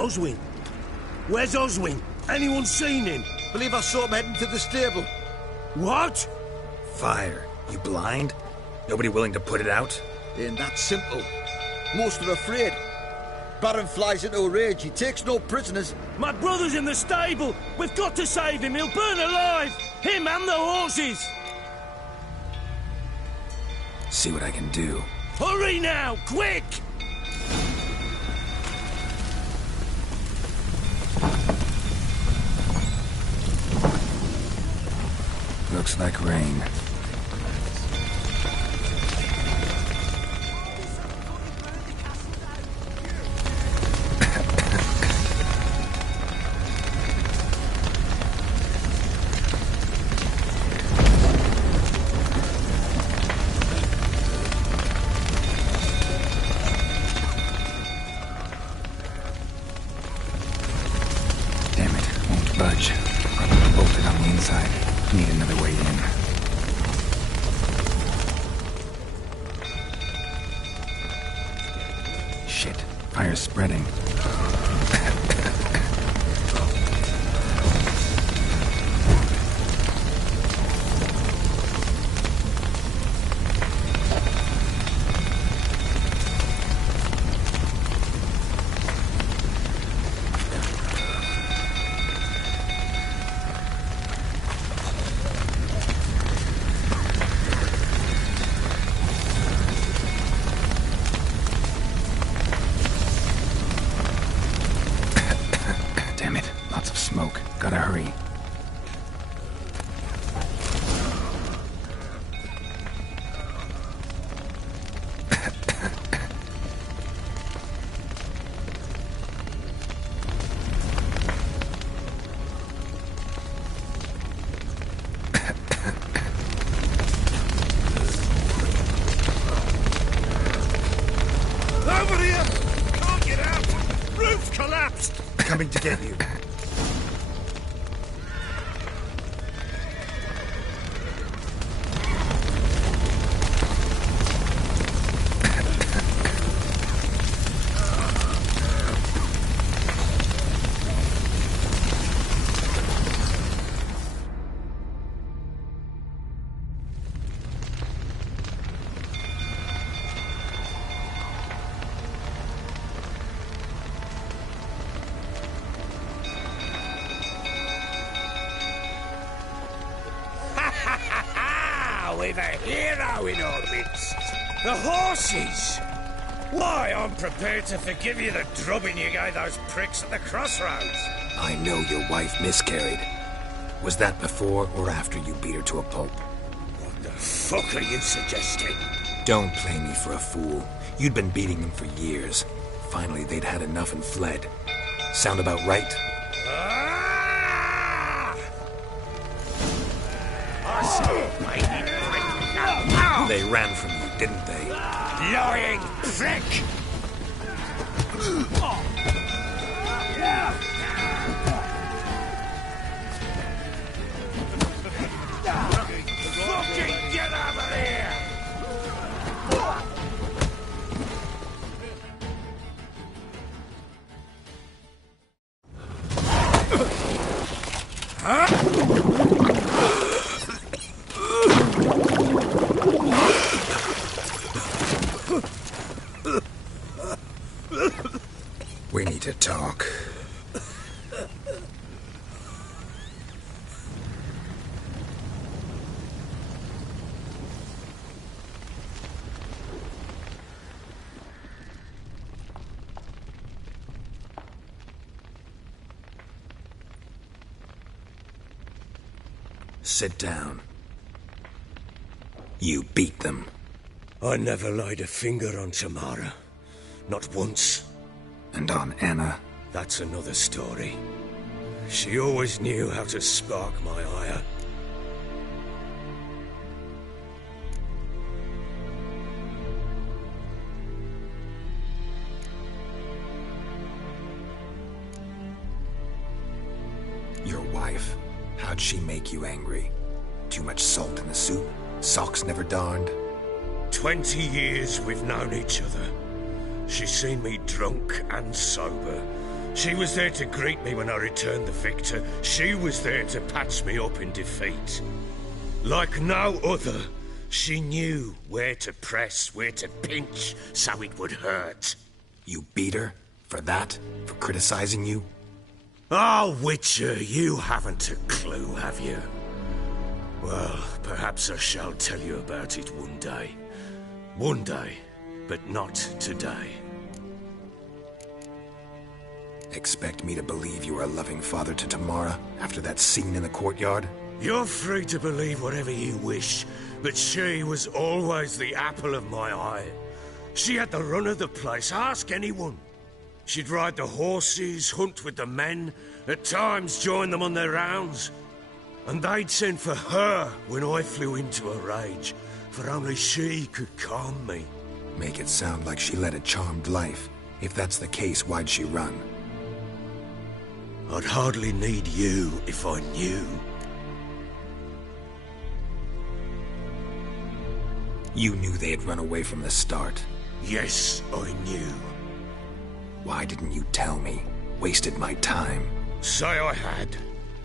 Oswin? Where's Oswin? Anyone seen him? Believe I saw him heading to the stable. What? Fire. You blind? Nobody willing to put it out? Ain't that simple. Most are afraid. Baron flies into a rage. He takes no prisoners. My brother's in the stable. We've got to save him. He'll burn alive. Him and the horses. See what I can do. Hurry now, quick! Looks like rain. Budge. Probably bolted on the inside. Need another way in. Shit. Fire's spreading. Gotta hurry. Over here! Can't get out! Roof collapsed! Coming to get you. We've a hero in our midst. The horses! Why, I'm prepared to forgive you the drubbing you gave those pricks at the crossroads. I know your wife miscarried. Was that before or after you beat her to a pulp? What the fuck are you suggesting? Don't play me for a fool. You'd been beating them for years. Finally, they'd had enough and fled. Sound about right? They ran from you, didn't they? Lying prick! Fucking get over here! We need to talk. Sit down. You beat them. I never laid a finger on Tamara. Not once. And on Anna? That's another story. She always knew how to spark my ire. Your wife. How'd she make you angry? Too much salt in the soup? Socks never darned? 20 years we've known each other. She's seen me drunk and sober. She was there to greet me when I returned the victor. She was there to patch me up in defeat. Like no other, she knew where to press, where to pinch, so it would hurt. You beat her? For that? For criticizing you? Oh, Witcher, you haven't a clue, have you? Well, perhaps I shall tell you about it one day. One day, but not today. Expect me to believe you are a loving father to Tamara after that scene in the courtyard? You're free to believe whatever you wish, but she was always the apple of my eye. She had the run of the place, ask anyone. She'd ride the horses, hunt with the men, at times join them on their rounds. And they'd send for her when I flew into a rage, for only she could calm me. Make it sound like she led a charmed life. If that's the case, why'd she run? I'd hardly need you if I knew. You knew they had run away from the start. Yes, I knew. Why didn't you tell me? Wasted my time. Say I had.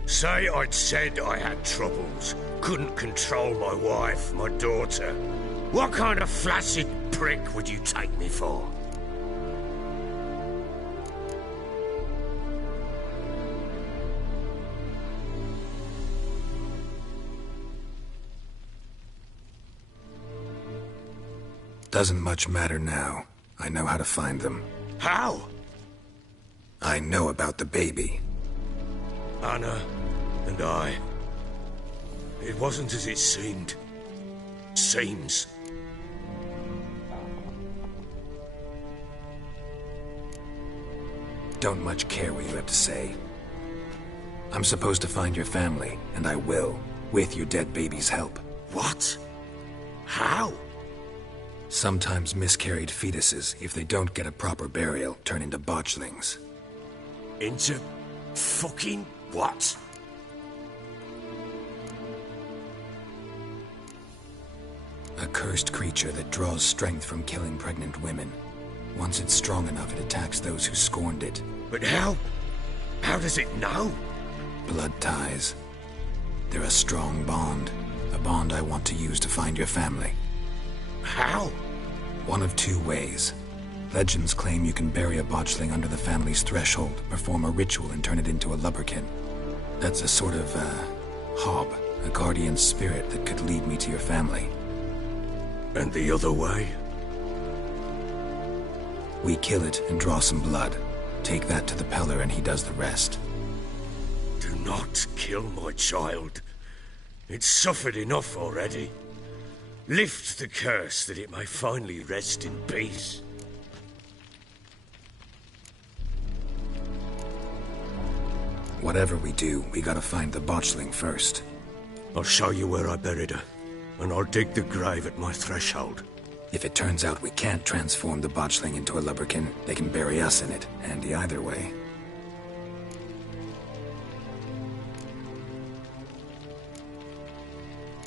Say I'd said I had troubles. Couldn't control my wife, my daughter. What kind of flaccid prick would you take me for? Doesn't much matter now. I know how to find them. How? I know about the baby. Anna and I. It wasn't as it seemed. Seems. Don't much care what you have to say. I'm supposed to find your family, and I will, with your dead baby's help. What? How? Sometimes miscarried fetuses, if they don't get a proper burial, turn into botchlings. Into fucking what? A cursed creature that draws strength from killing pregnant women. Once it's strong enough, it attacks those who scorned it. But how? How does it know? Blood ties. They're a strong bond. A bond I want to use to find your family. How? One of two ways. Legends claim you can bury a botchling under the family's threshold, perform a ritual, and turn it into a lubberkin. That's a sort of, hob, a guardian spirit that could lead me to your family. And the other way? We kill it and draw some blood. Take that to the Peller and he does the rest. Do not kill my child. It's suffered enough already. Lift the curse that it may finally rest in peace. Whatever we do, we gotta find the botchling first. I'll show you where I buried her, and I'll dig the grave at my threshold. If it turns out we can't transform the botchling into a lubberkin, they can bury us in it. Handy either way.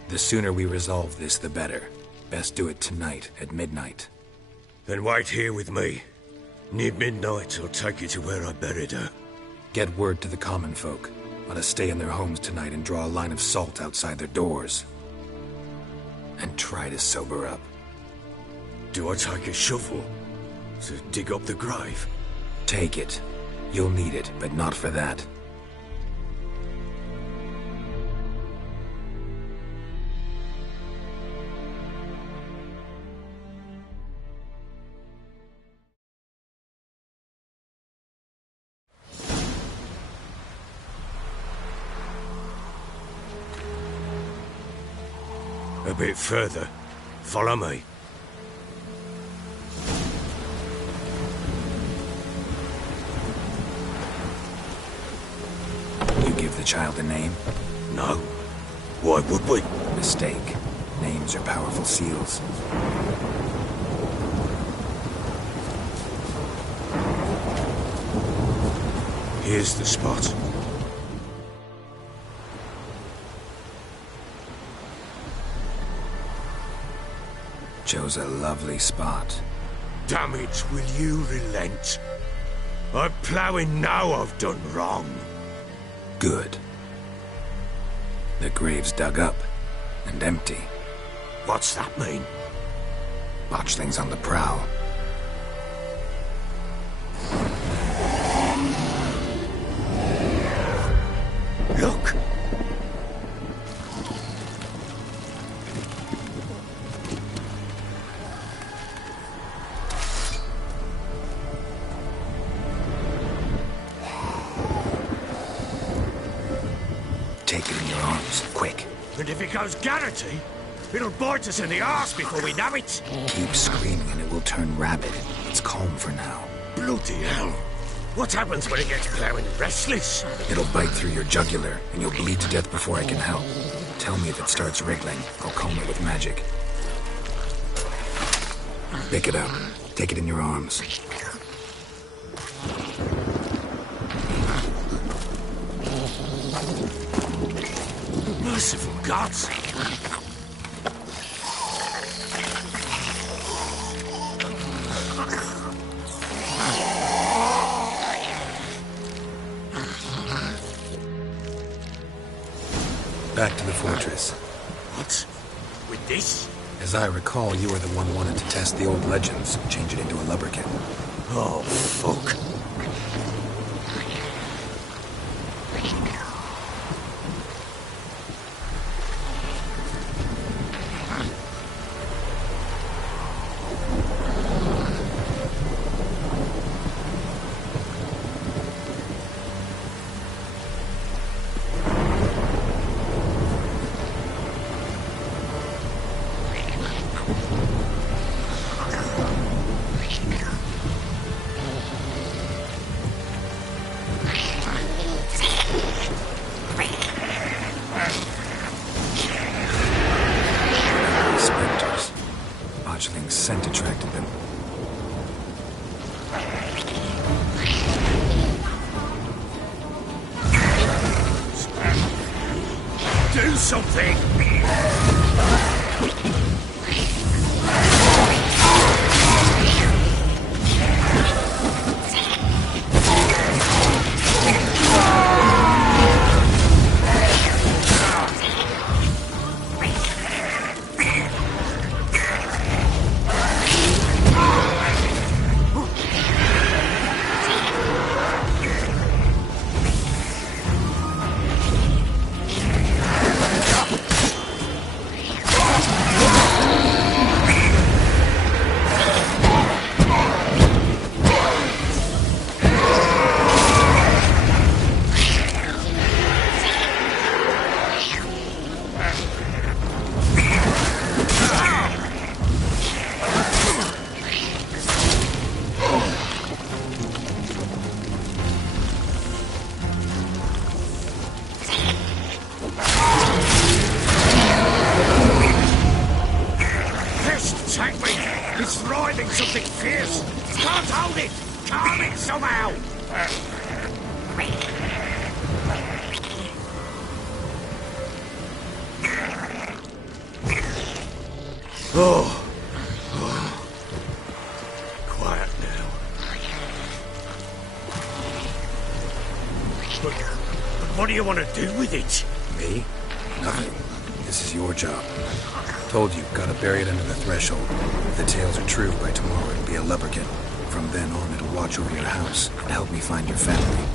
The sooner we resolve this, the better. Best do it tonight, at midnight. Then wait here with me. Near midnight, I'll take you to where I buried her. Get word to the common folk. Let us stay in their homes tonight and draw a line of salt outside their doors. And try to sober up. Do I take a shovel to dig up the grave? Take it. You'll need it, but not for that. A bit further. Follow me. You give the child a name? No. Why would we? Mistake. Names are powerful seals. Here's the spot. Chose a lovely spot. Damn it, will you relent? I'm ploughing now I've done wrong. Good. The grave's dug up and empty. What's that mean? Botchling's on the prowl. Look! Take it in your arms, quick. And if it goes Garrity, it'll bite us in the arse before we know it. Keep screaming and it will turn rabid. It's calm for now. Bloody hell. What happens when it gets ploughing restless? It'll bite through your jugular, and you'll bleed to death before I can help. Tell me if it starts wriggling. I'll calm it with magic. Pick it up. Take it in your arms. Merciful gods! Back to the fortress. What? With this? As I recall, you were the one wanted to test the old legends, change it into a lubberkin. Oh, fuck. Spectres. Botchling's scent attracted them. Do something! It's writhing something fierce. Can't hold it. Calm it somehow. Oh. Quiet now. But what do you want to do with it? Me? Nothing. This is your job. Told you, gotta bury it under the threshold. If the tales are true, by tomorrow it'll be a lubberkin. From then on, it'll watch over your house and help me find your family.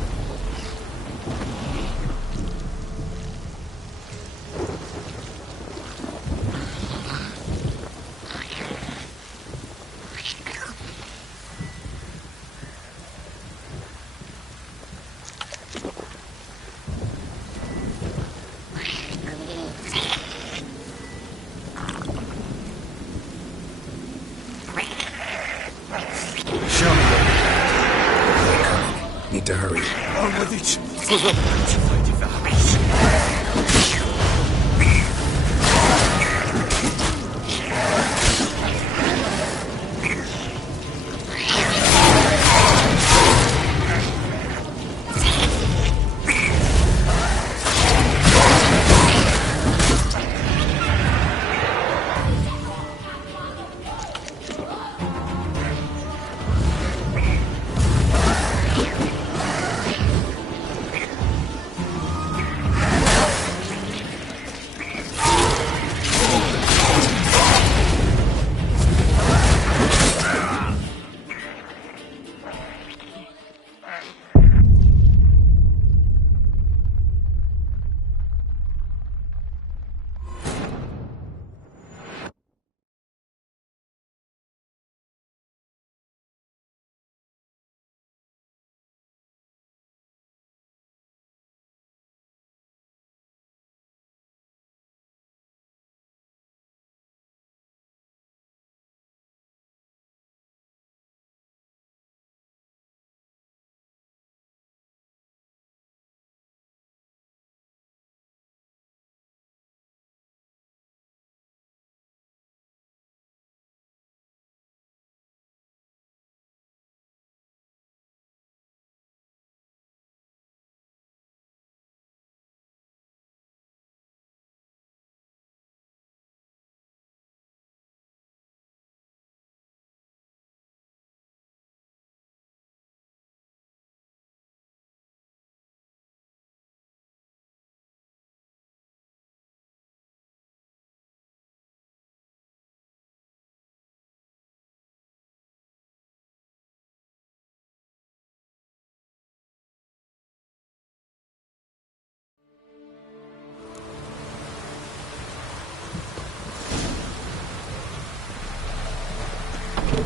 Need to hurry. On with it. For the cultivated valleys.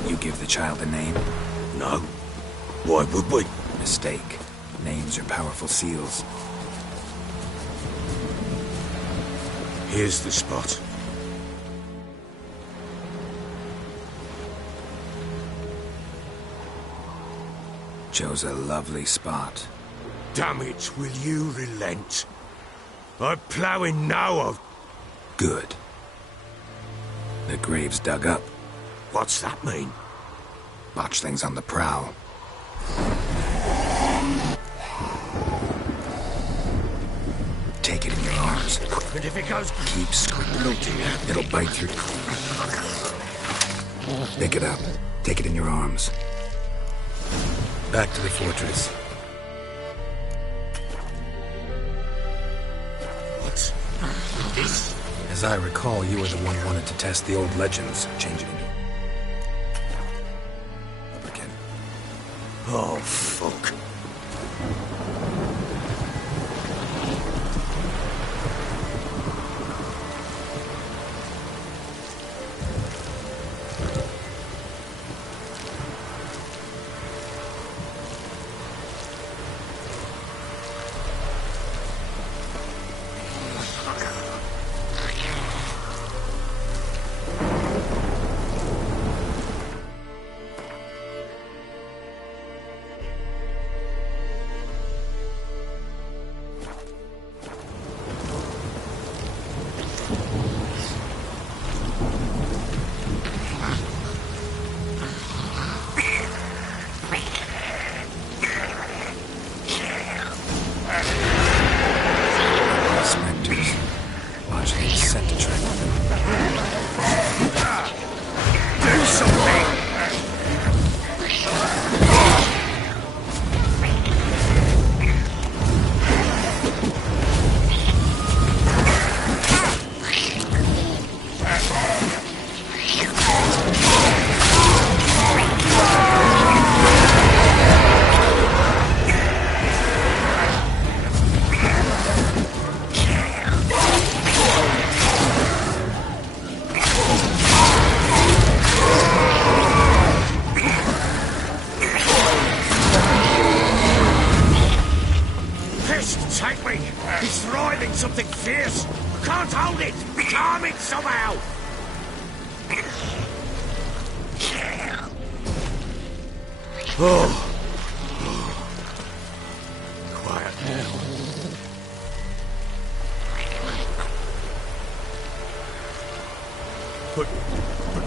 You give the child a name? No. Why would we? Mistake. Names are powerful seals. Here's the spot. Chose a lovely spot. Damn it, will you relent? I'm ploughing now. Good. The grave's dug up. What's that mean? Botchling's on the prowl. Take it in your arms. And if it goes... Keep screaming. It'll bite through. Pick it up. Take it in your arms. Back to the fortress. What's this? As I recall, you were the one who wanted to test the old legends. Change it into... Lubberkin. Oh, fuck. Take me! He's writhing something fierce! I can't hold it! Calm it somehow! Oh. Quiet now. But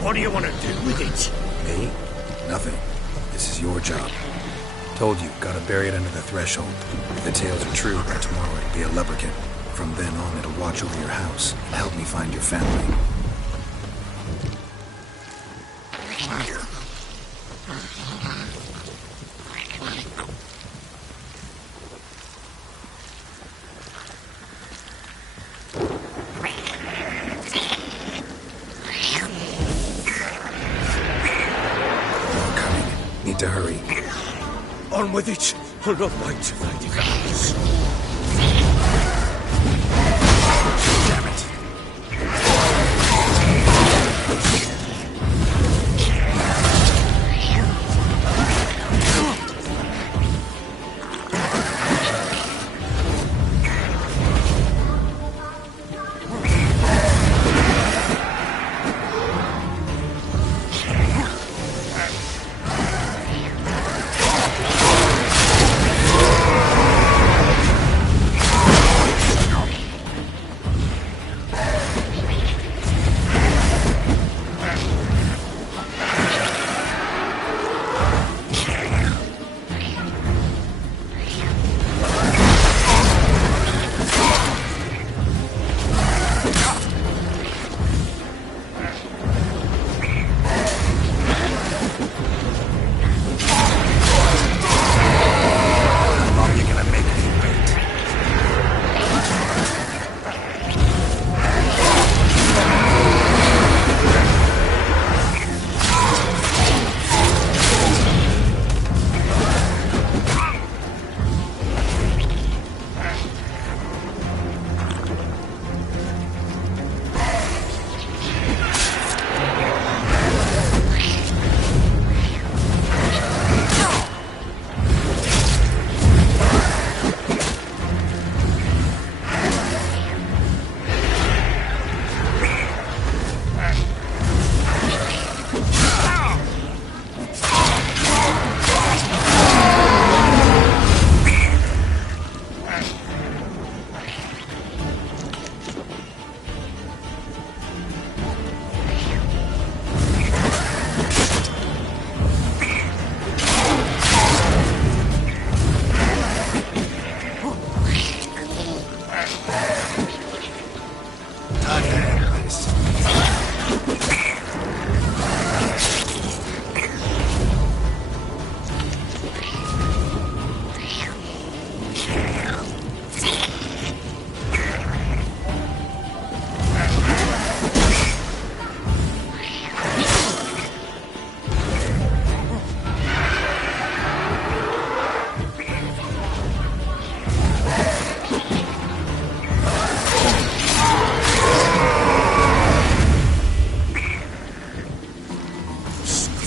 what do you want to do with it? Me? Nothing. This is your job. Told you, gotta bury it under the threshold. If the tales are true, by tomorrow it'll be a lubberkin. From then on, it'll watch over your house and help me find your family. More coming. Need to hurry. On with it! I'll not wait till they develops. Damn it!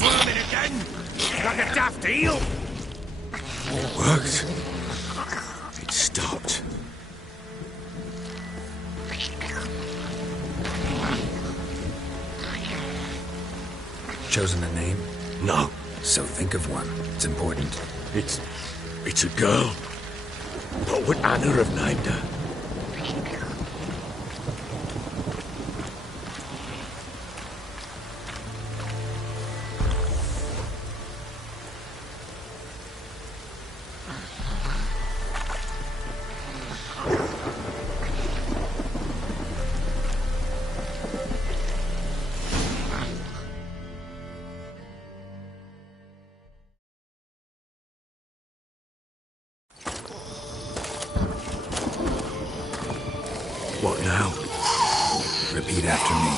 squirming again, like a daft eel. It worked. It stopped. Chosen a name? No. So think of one. It's important. It's a girl. What would Anna have named her? What now? Repeat after me.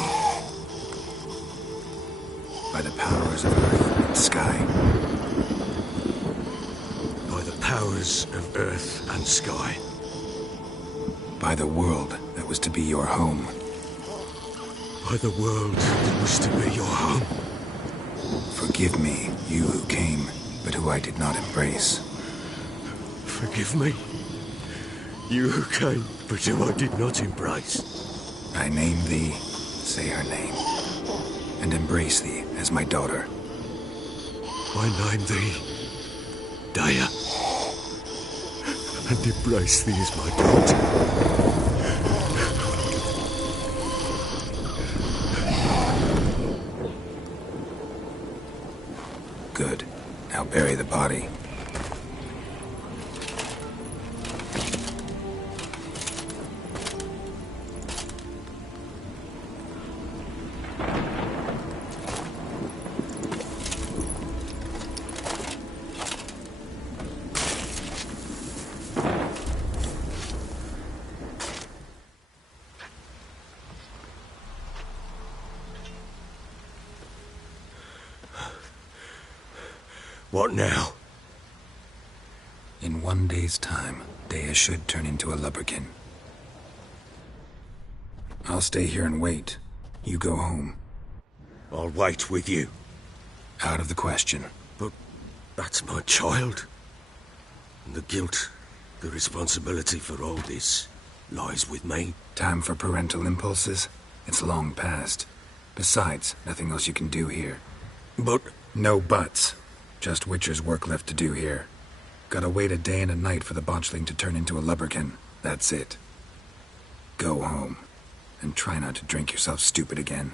By the powers of earth and sky. By the powers of earth and sky. By the world that was to be your home. By the world that was to be your home. Forgive me, you who came, but who I did not embrace. Forgive me. You who came, but who I did not embrace. I name thee, say her name, and embrace thee as my daughter. I name thee, Dea, and embrace thee as my daughter. Good. Now bury the body. What now? In 1 day's time, Dea should turn into a lubberkin. I'll stay here and wait. You go home. I'll wait with you. Out of the question. But that's my child. And the guilt, the responsibility for all this lies with me. Time for parental impulses? It's long past. Besides, nothing else you can do here. But... No buts. Just Witcher's work left to do here. Gotta wait a day and a night for the botchling to turn into a lubberkin. That's it. Go home. And try not to drink yourself stupid again.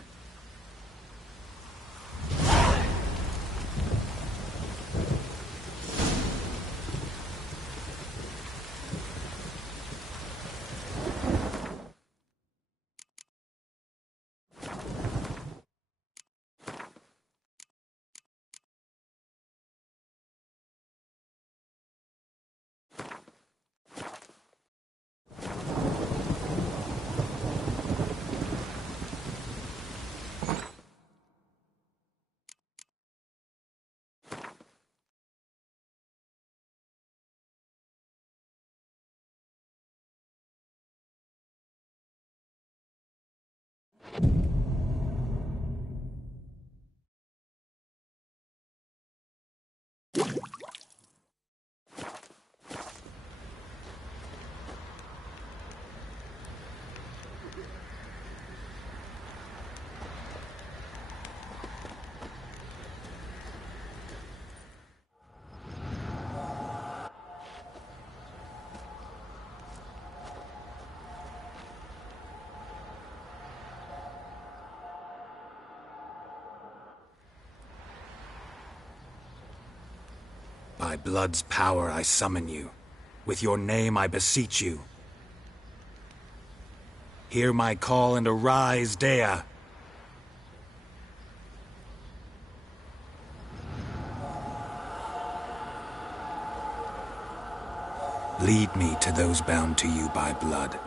By blood's power I summon you. With your name I beseech you. Hear my call and arise, Dea. Lead me to those bound to you by blood.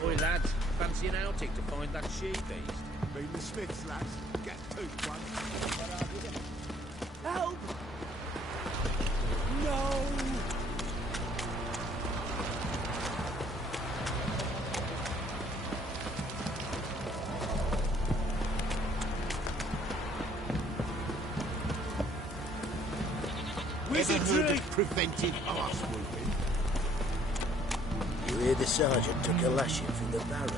Boy, lads, fancy an outing to find that she-beast. Been the Smiths, lads. Get pooped once. Help! Wizardry! Preventive arse whooping. You hear the sergeant took a lashing from the Baron.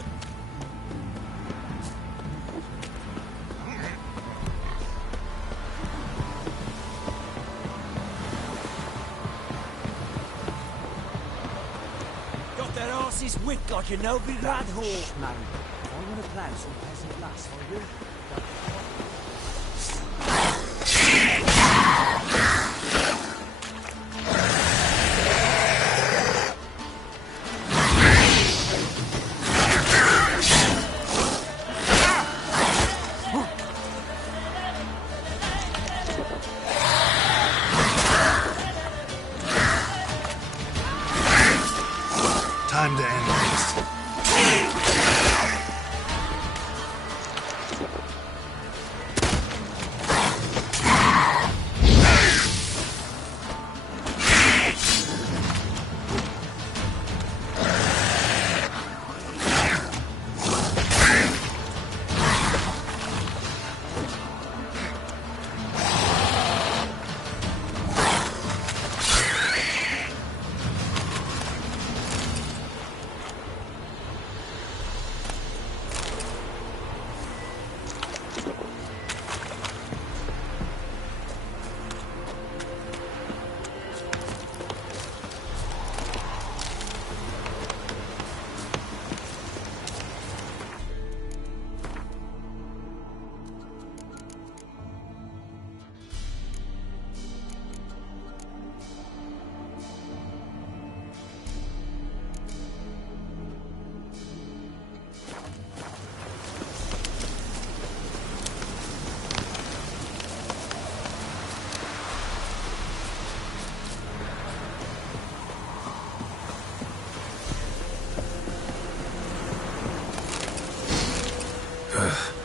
Got their arses whipped like a Novi Rad horse, man. I want to plough some peasant lass for you. Time to end this.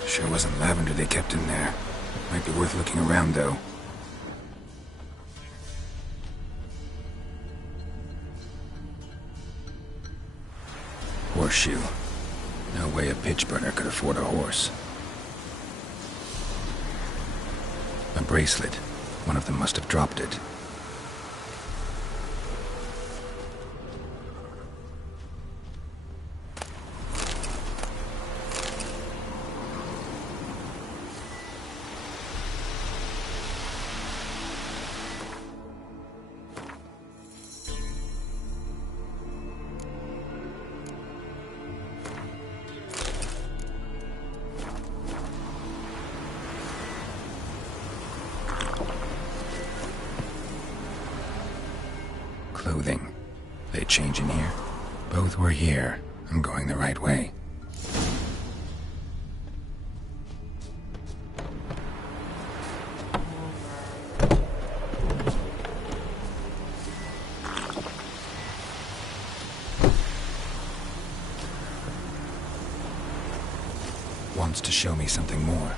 Sure wasn't lavender they kept in there. Might be worth looking around, though. Horseshoe. No way a pitch burner could afford a horse. A bracelet. One of them must have dropped it. Clothing. They change in here? Both were here. I'm going the right way. Wants to show me something more.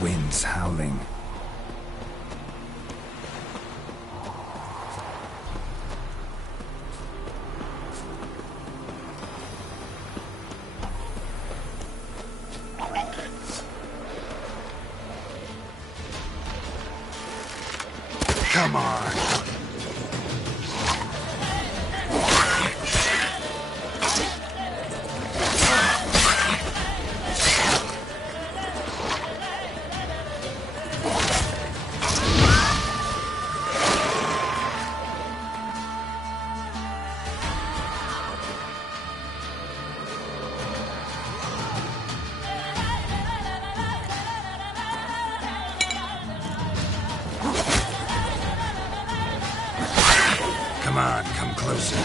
Winds howling. Come on. Come on, come closer.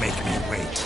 make me wait.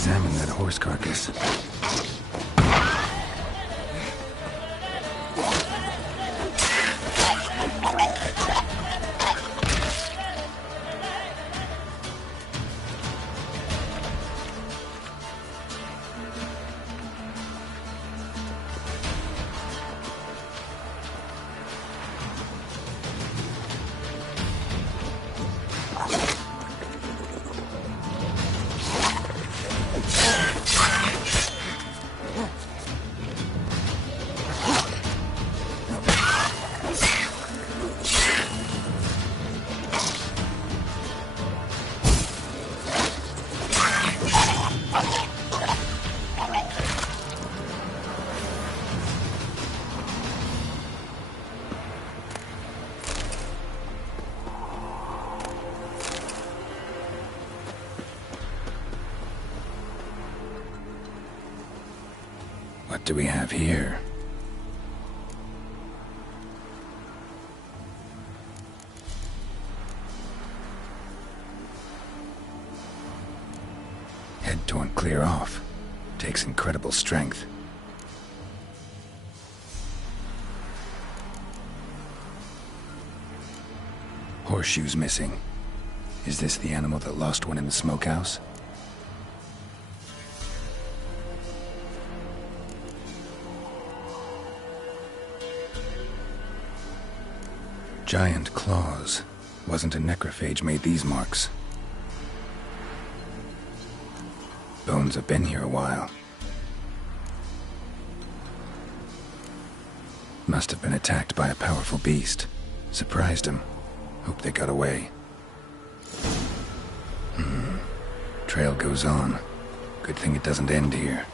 Examine that horse carcass. What do we have here? Head torn clear off. Takes incredible strength. Horseshoes missing. Is this the animal that lost one in the smokehouse? Giant claws. Wasn't a necrophage made these marks. Bones have been here a while. Must have been attacked by a powerful beast. Surprised him. Hope they got away. Trail goes on. Good thing it doesn't end here.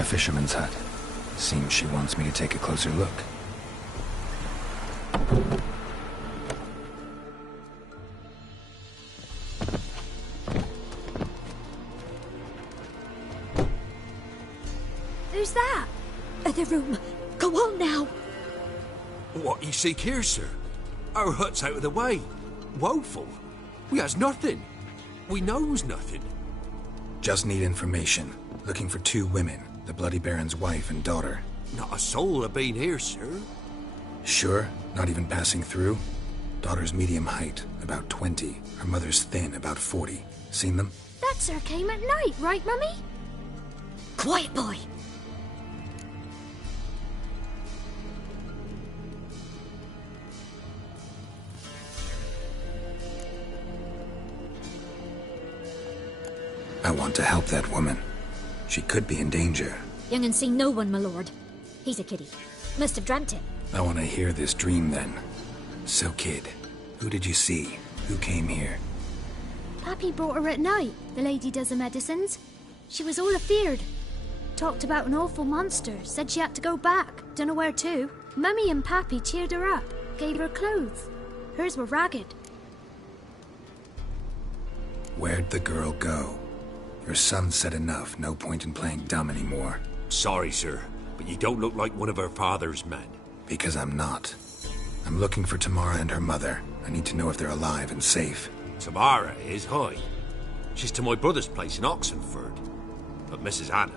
A fisherman's hut. Seems she wants me to take a closer look. Who's that? The room. Go on now. What you seek here, sir? Our hut's out of the way. Woeful. We has nothing. We knows nothing. Just need information. Looking for 2 women, the Bloody Baron's wife and daughter. Not a soul have been here, sir. Sure? Not even passing through? Daughter's medium height, about 20. Her mother's thin, about 40. Seen them? That sir came at night, right, Mummy? Quiet, boy. I want to help that woman. She could be in danger. Young and seen no one, my lord. He's a kiddie. Must have dreamt it. I want to hear this dream then. So, kid, who did you see? Who came here? Pappy brought her at night. The lady does the medicines. She was all afeared. Talked about an awful monster. Said she had to go back. Dunno where to. Mummy and Pappy cheered her up. Gave her clothes. Hers were ragged. Where'd the girl go? Your son said enough. No point in playing dumb anymore. Sorry, sir, but you don't look like one of her father's men. Because I'm not. I'm looking for Tamara and her mother. I need to know if they're alive and safe. Tamara is, hi. She's to my brother's place in Oxenford. But Mrs. Anna,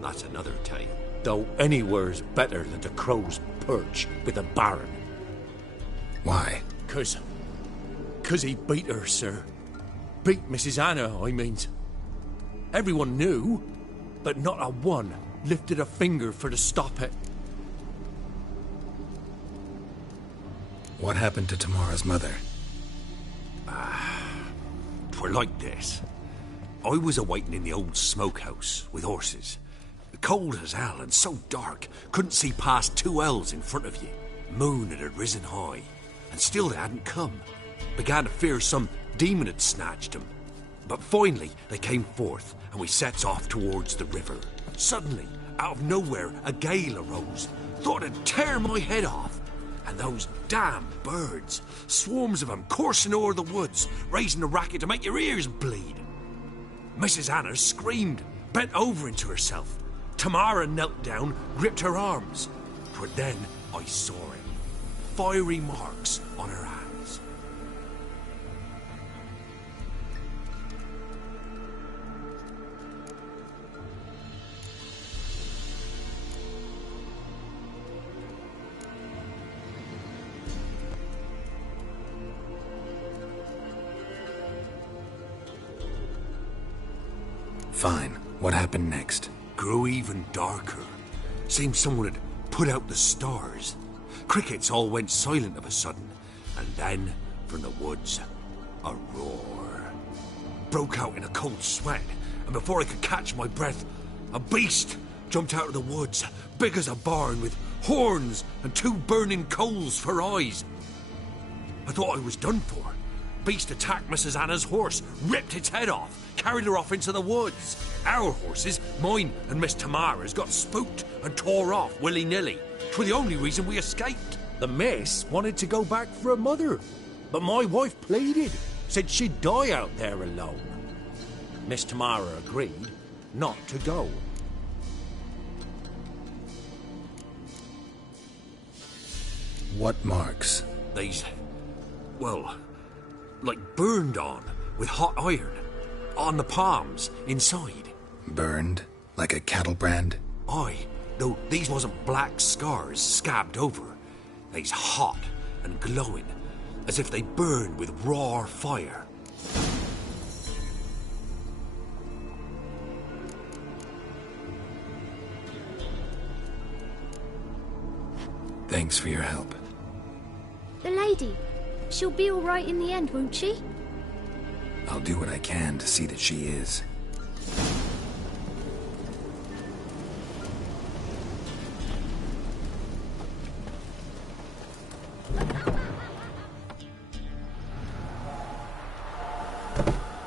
that's another tale. Though anywhere's better than the Crow's Perch with a Baron. Why? 'Cause he beat her, sir. Beat Mrs. Anna, I means. Everyone knew, but not a one lifted a finger for to stop it. What happened to Tamara's mother? 'Twere like this. I was awaiting in the old smokehouse with horses. Cold as hell and so dark, couldn't see past 2 ells in front of you. Moon had risen high, and still they hadn't come. Began to fear some demon had snatched them. But finally they came forth, and we sets off towards the river. Suddenly, out of nowhere, a gale arose. Thought it'd tear my head off. And those damn birds, swarms of them coursing o'er the woods, raising a racket to make your ears bleed. Mrs. Anna screamed, bent over into herself. Tamara knelt down, gripped her arms. 'Twere then I saw it. Fiery marks on her hands. Fine. What happened next? Grew even darker. Seemed someone had put out the stars. Crickets all went silent of a sudden, and then, from the woods, a roar. Broke out in a cold sweat, and before I could catch my breath, a beast jumped out of the woods, big as a barn, with horns and 2 burning coals for eyes. I thought I was done for. Beast attacked Mrs. Anna's horse, ripped its head off, carried her off into the woods. Our horses, mine and Miss Tamara's, got spooked and tore off willy-nilly. 'Twere the only reason we escaped. The miss wanted to go back for her mother, but my wife pleaded, said she'd die out there alone. Miss Tamara agreed not to go. What marks? These, well, like burned on with hot iron. On the palms, inside. Burned? Like a cattle brand? Aye, though these wasn't black scars scabbed over. They's hot and glowing, as if they burned with raw fire. Thanks for your help. The lady. She'll be all right in the end, won't she? I'll do what I can to see that she is.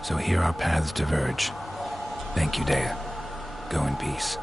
So here our paths diverge. Thank you, Dea. Go in peace.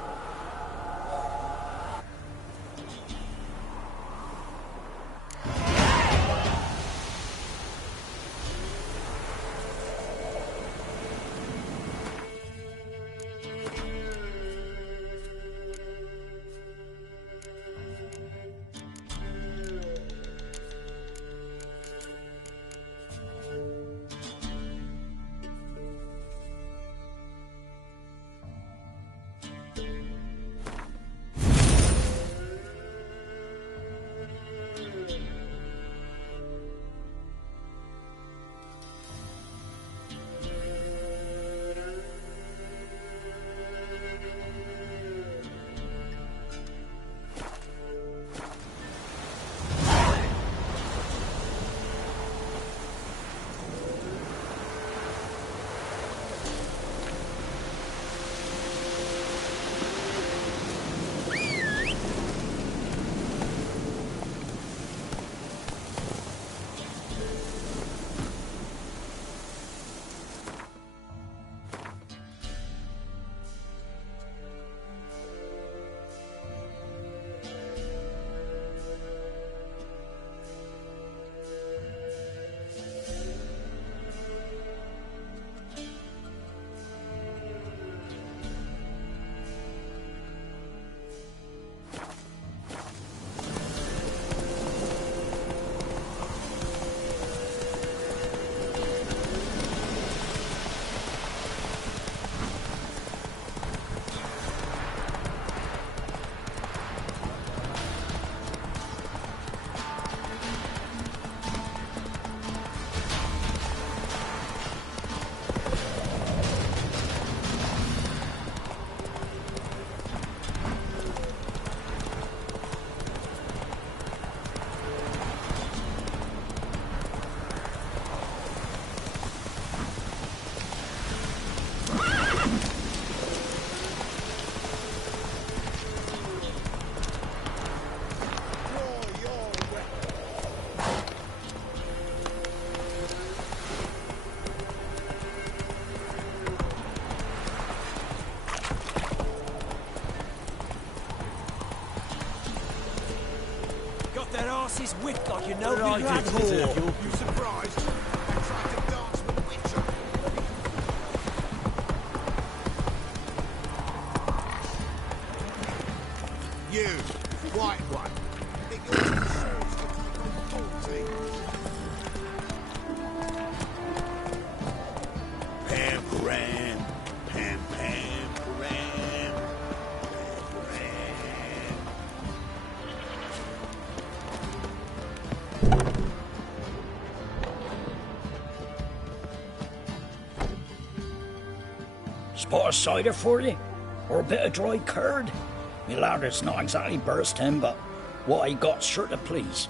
lass's wit like you know Right, me, lad it's whore. You surprised? I tried to dance with a witcher. You, white one. Think you're Pam Param, Pam Pam Param, Pam Param. Spot of cider for you? Or a bit of dry curd? Me ladder's not exactly bursting, but what I got's sure to please.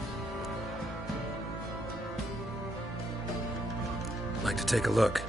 Like to take a look.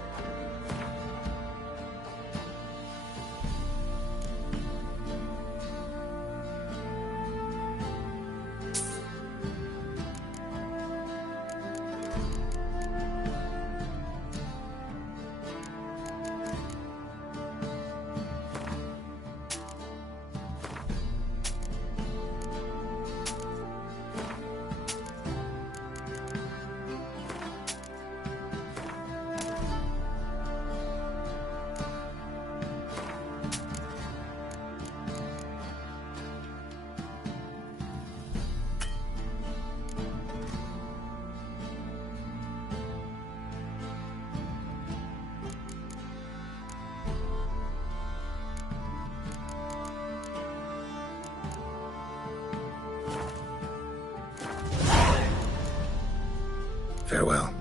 Farewell.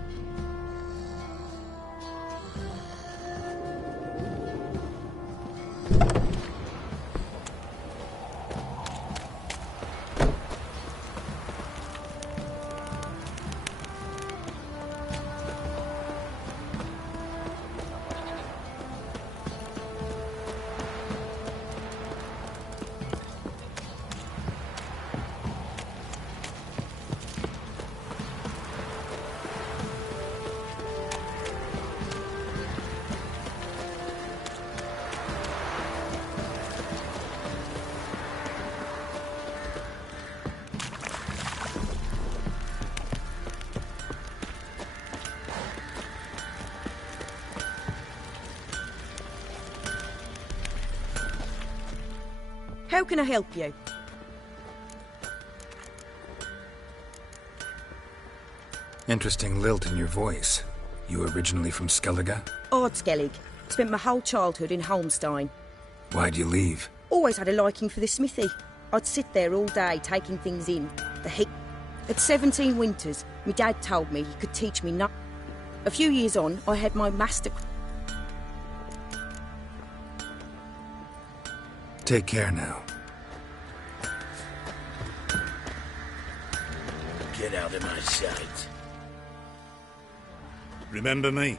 How can I help you? Interesting lilt in your voice. You originally from Skellige? Ardskellig. Spent my whole childhood in Holmstein. Why'd you leave? Always had a liking for the smithy. I'd sit there all day taking things in. The heat. At 17 winters, my dad told me he could teach me nothing. A few years on, I had my master... Take care now. Get out of my sight. Remember me?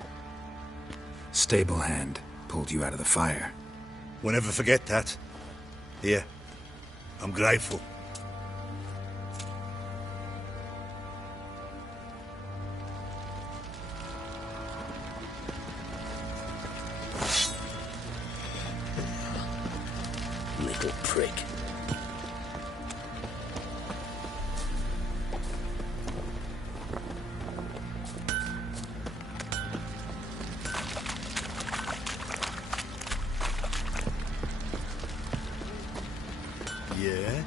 Stable hand pulled you out of the fire. We'll never forget that. Here, I'm grateful. Little prick. Yeah?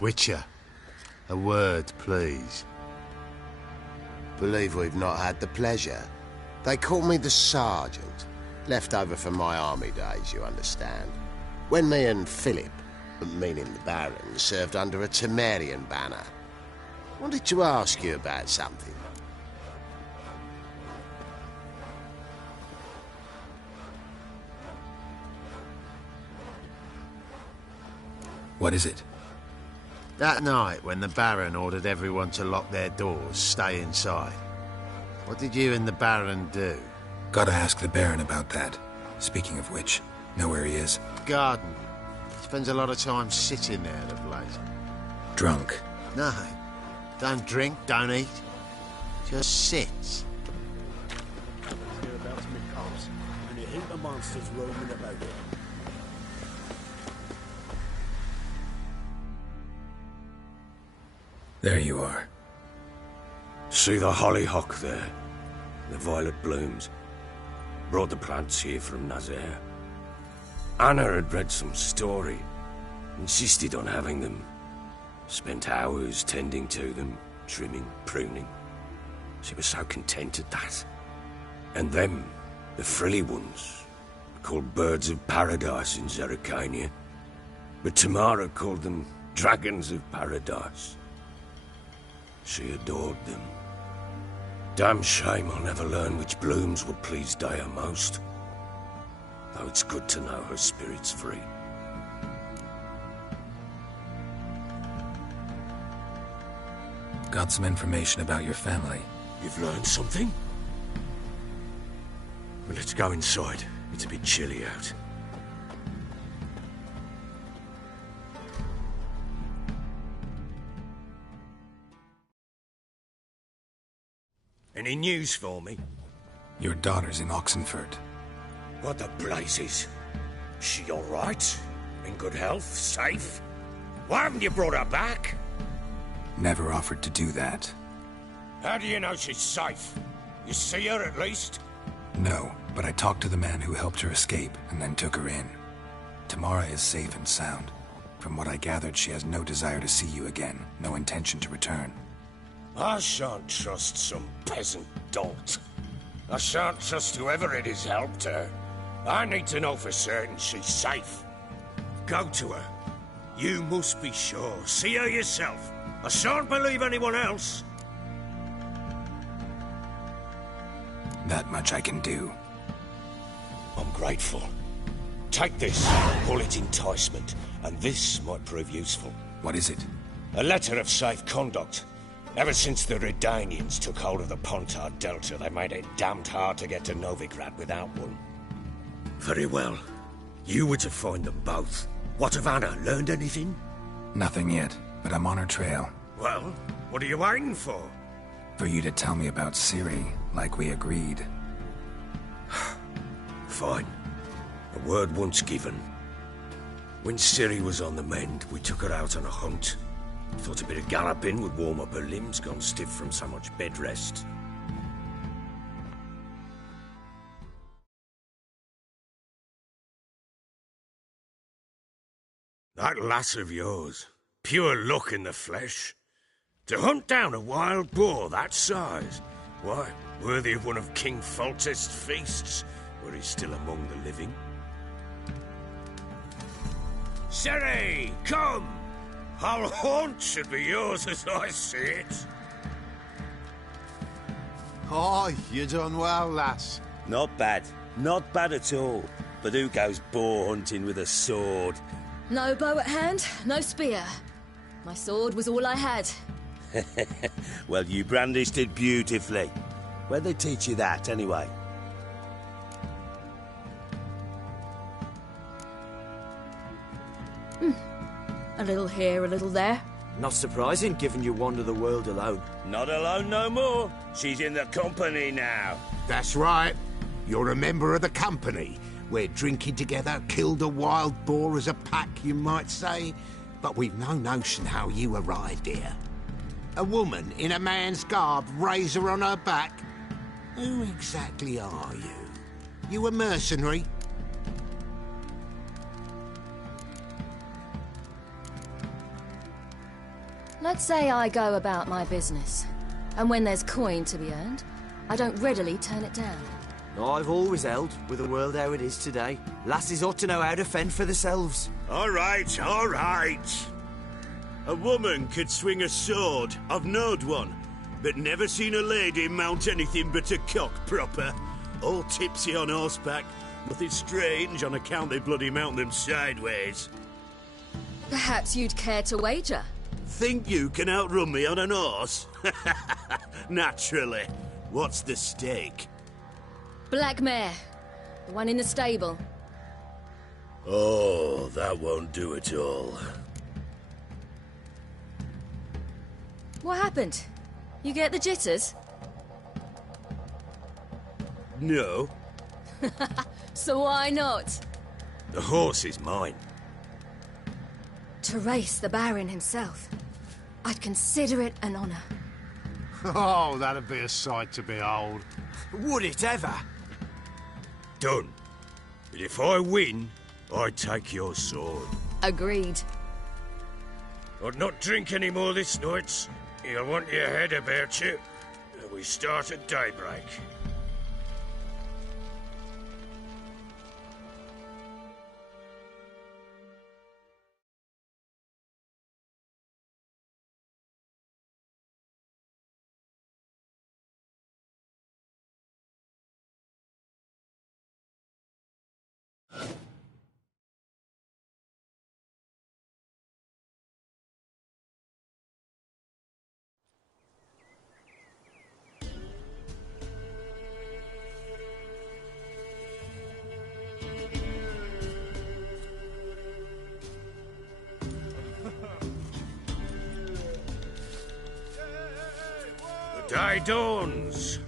Witcher, a word, please. Believe we've not had the pleasure. They call me the Sergeant. Left over from my army days, you understand. When me and Philip, meaning the Baron, served under a Temerian banner. Wanted to ask you about something. What is it? That night when the Baron ordered everyone to lock their doors, stay inside. What did you and the Baron do? Gotta ask the Baron about that. Speaking of which, know where he is? Garden. Spends a lot of time sitting there of late. Drunk. No. Don't drink, don't eat. Just sits. Hereabouts me cops, and a heap of monsters roaming about here. There you are. See the hollyhock there? The violet blooms. Brought the plants here from Nazaire. Anna had read some story. Insisted on having them. Spent hours tending to them, trimming, pruning. She was so content at that. And them, the frilly ones, are called birds of paradise in Zerrikania. But Tamara called them dragons of paradise. She adored them. Damn shame I'll never learn which blooms would please Daya most. Though it's good to know her spirit's free. Got some information about your family. You've learned something? Well, let's go inside. It's a bit chilly out. Any news for me? Your daughter's in Oxenford. What the blazes? She all right? In good health? Safe? Why haven't you brought her back? Never offered to do that. How do you know she's safe? You see her at least? No, but I talked to the man who helped her escape and then took her in. Tamara is safe and sound. From what I gathered, she has no desire to see you again, no intention to return. I shan't trust some peasant dolt. I shan't trust whoever it is helped her. I need to know for certain she's safe. Go to her. You must be sure. See her yourself. I shan't believe anyone else. That much I can do. I'm grateful. Take this. Call it enticement. And this might prove useful. What is it? A letter of safe conduct. Ever since the Redanians took hold of the Pontar Delta, they made it damned hard to get to Novigrad without one. Very well. You were to find them both. What of Anna? Learned anything? Nothing yet, but I'm on her trail. Well, what are you waiting for? For you to tell me about Ciri, like we agreed. Fine. A word once given. When Ciri was on the mend, we took her out on a hunt. Thought a bit of galloping would warm up her limbs, gone stiff from so much bed rest. That lass of yours, pure luck in the flesh. To hunt down a wild boar that size, why, worthy of one of King Foltest's feasts, where he's still among the living. Ciri, come! Our haunt should be yours as I see it. Oh, you done well, lass. Not bad. Not bad at all. But who goes boar hunting with a sword? No bow at hand, no spear. My sword was all I had. Well, you brandished it beautifully. Where'd they teach you that, anyway? A little here, a little there. Not surprising, given you wander the world alone. Not alone no more. She's in the company now. That's right. You're a member of the company. We're drinking together, killed a wild boar as a pack, you might say. But we've no notion how you arrived here. A woman in a man's garb, razor on her back. Who exactly are you? You a mercenary? Let's say I go about my business. And when there's coin to be earned, I don't readily turn it down. I've always held, with the world how it is today, lasses ought to know how to fend for themselves. All right, all right. A woman could swing a sword. I've knowed one, but never seen a lady mount anything but a cock proper. All tipsy on horseback. Nothing strange on account they bloody mount them sideways. Perhaps you'd care to wager? Think you can outrun me on an horse? Naturally. What's the stake? Black mare. The one in the stable. Oh, that won't do at all. What happened? You get the jitters? No. So why not? The horse is mine. To race the Baron himself. I'd consider it an honor. Oh, that'd be a sight to behold. Would it ever? Done. But if I win, I take your sword. Agreed. I'd not drink any more this night. You'll want your head about you. We start at daybreak. The day dawns.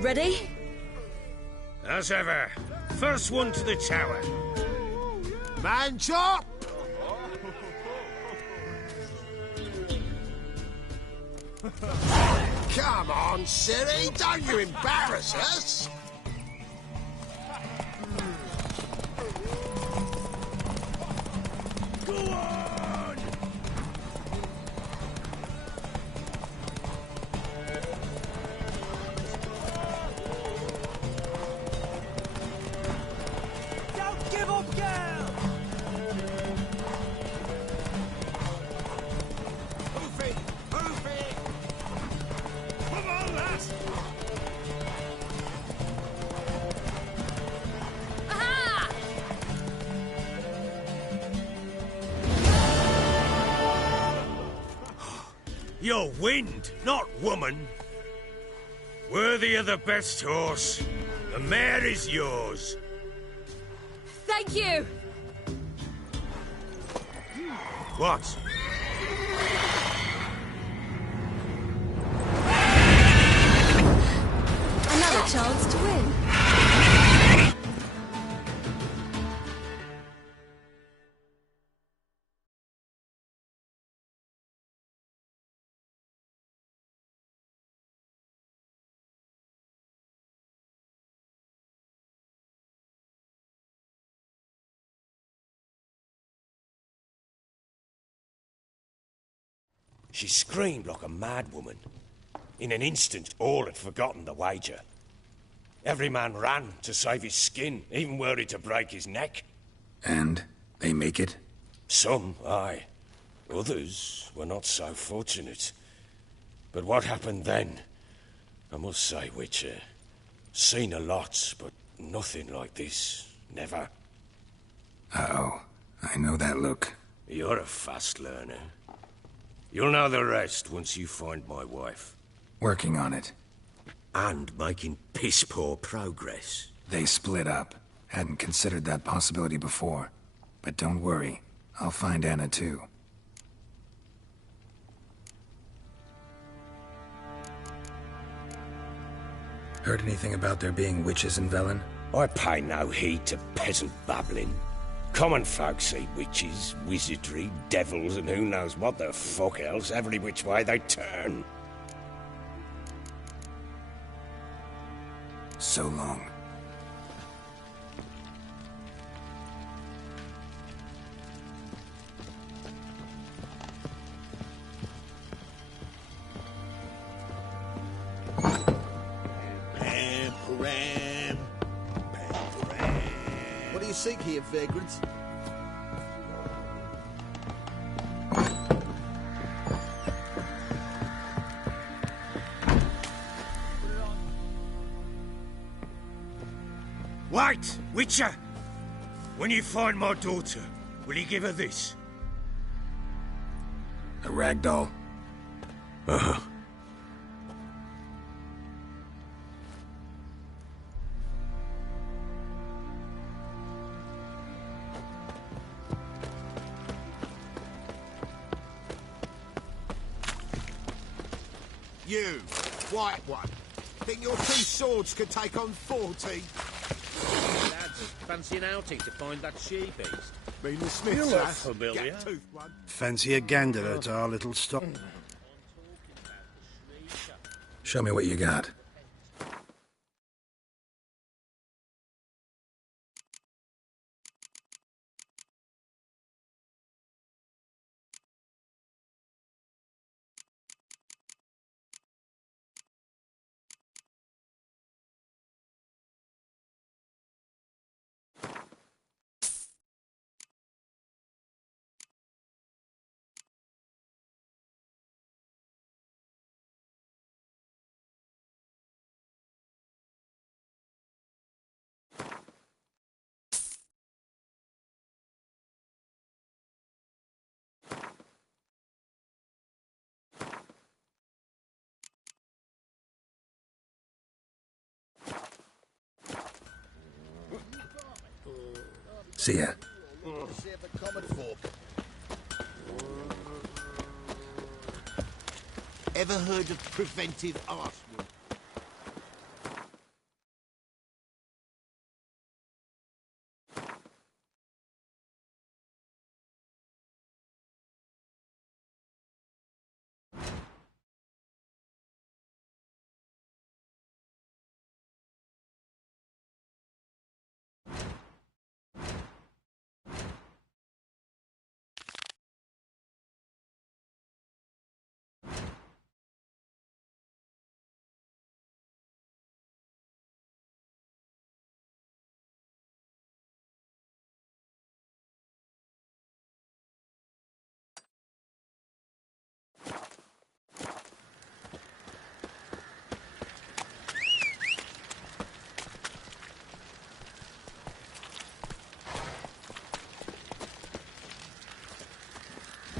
Ready? As ever. First one to the tower. Man chop! Come on, Siri, don't you embarrass us! Go on! Don't give up, girl! Hoof it! Hoof it! Come on, lass! Aha! You're wind, not woman. Worthy of the best horse. The mare is yours. Thank you! What? Another chance to win. She screamed like a mad woman. In an instant, all had forgotten the wager. Every man ran to save his skin, even were he to break his neck. And they make it? Some, aye. Others were not so fortunate. But what happened then? I must say, Witcher, seen a lot, but nothing like this. Never. Uh-oh. I know that look. You're a fast learner. You'll know the rest once you find my wife. Working on it. And making piss-poor progress. They split up. Hadn't considered that possibility before. But don't worry. I'll find Anna too. Heard anything about there being witches in Velen? I pay no heed to peasant babbling. Common folk see witches, wizardry, devils, and who knows what the fuck else every which way they turn. So long. What do you seek here, vagrants? Wait, Witcher! When you find my daughter, will you give her this? A ragdoll? Uh-huh. You, white one. Think your 2 swords could take on 40? Lads, fancy an outing to find that she-beast? Been the Smiths, You look lass. familiar. Gap-toothed one. Fancy a gander at our little stop? Show me what you got. See ya. Save the common folk. Ever heard of preventive arsework?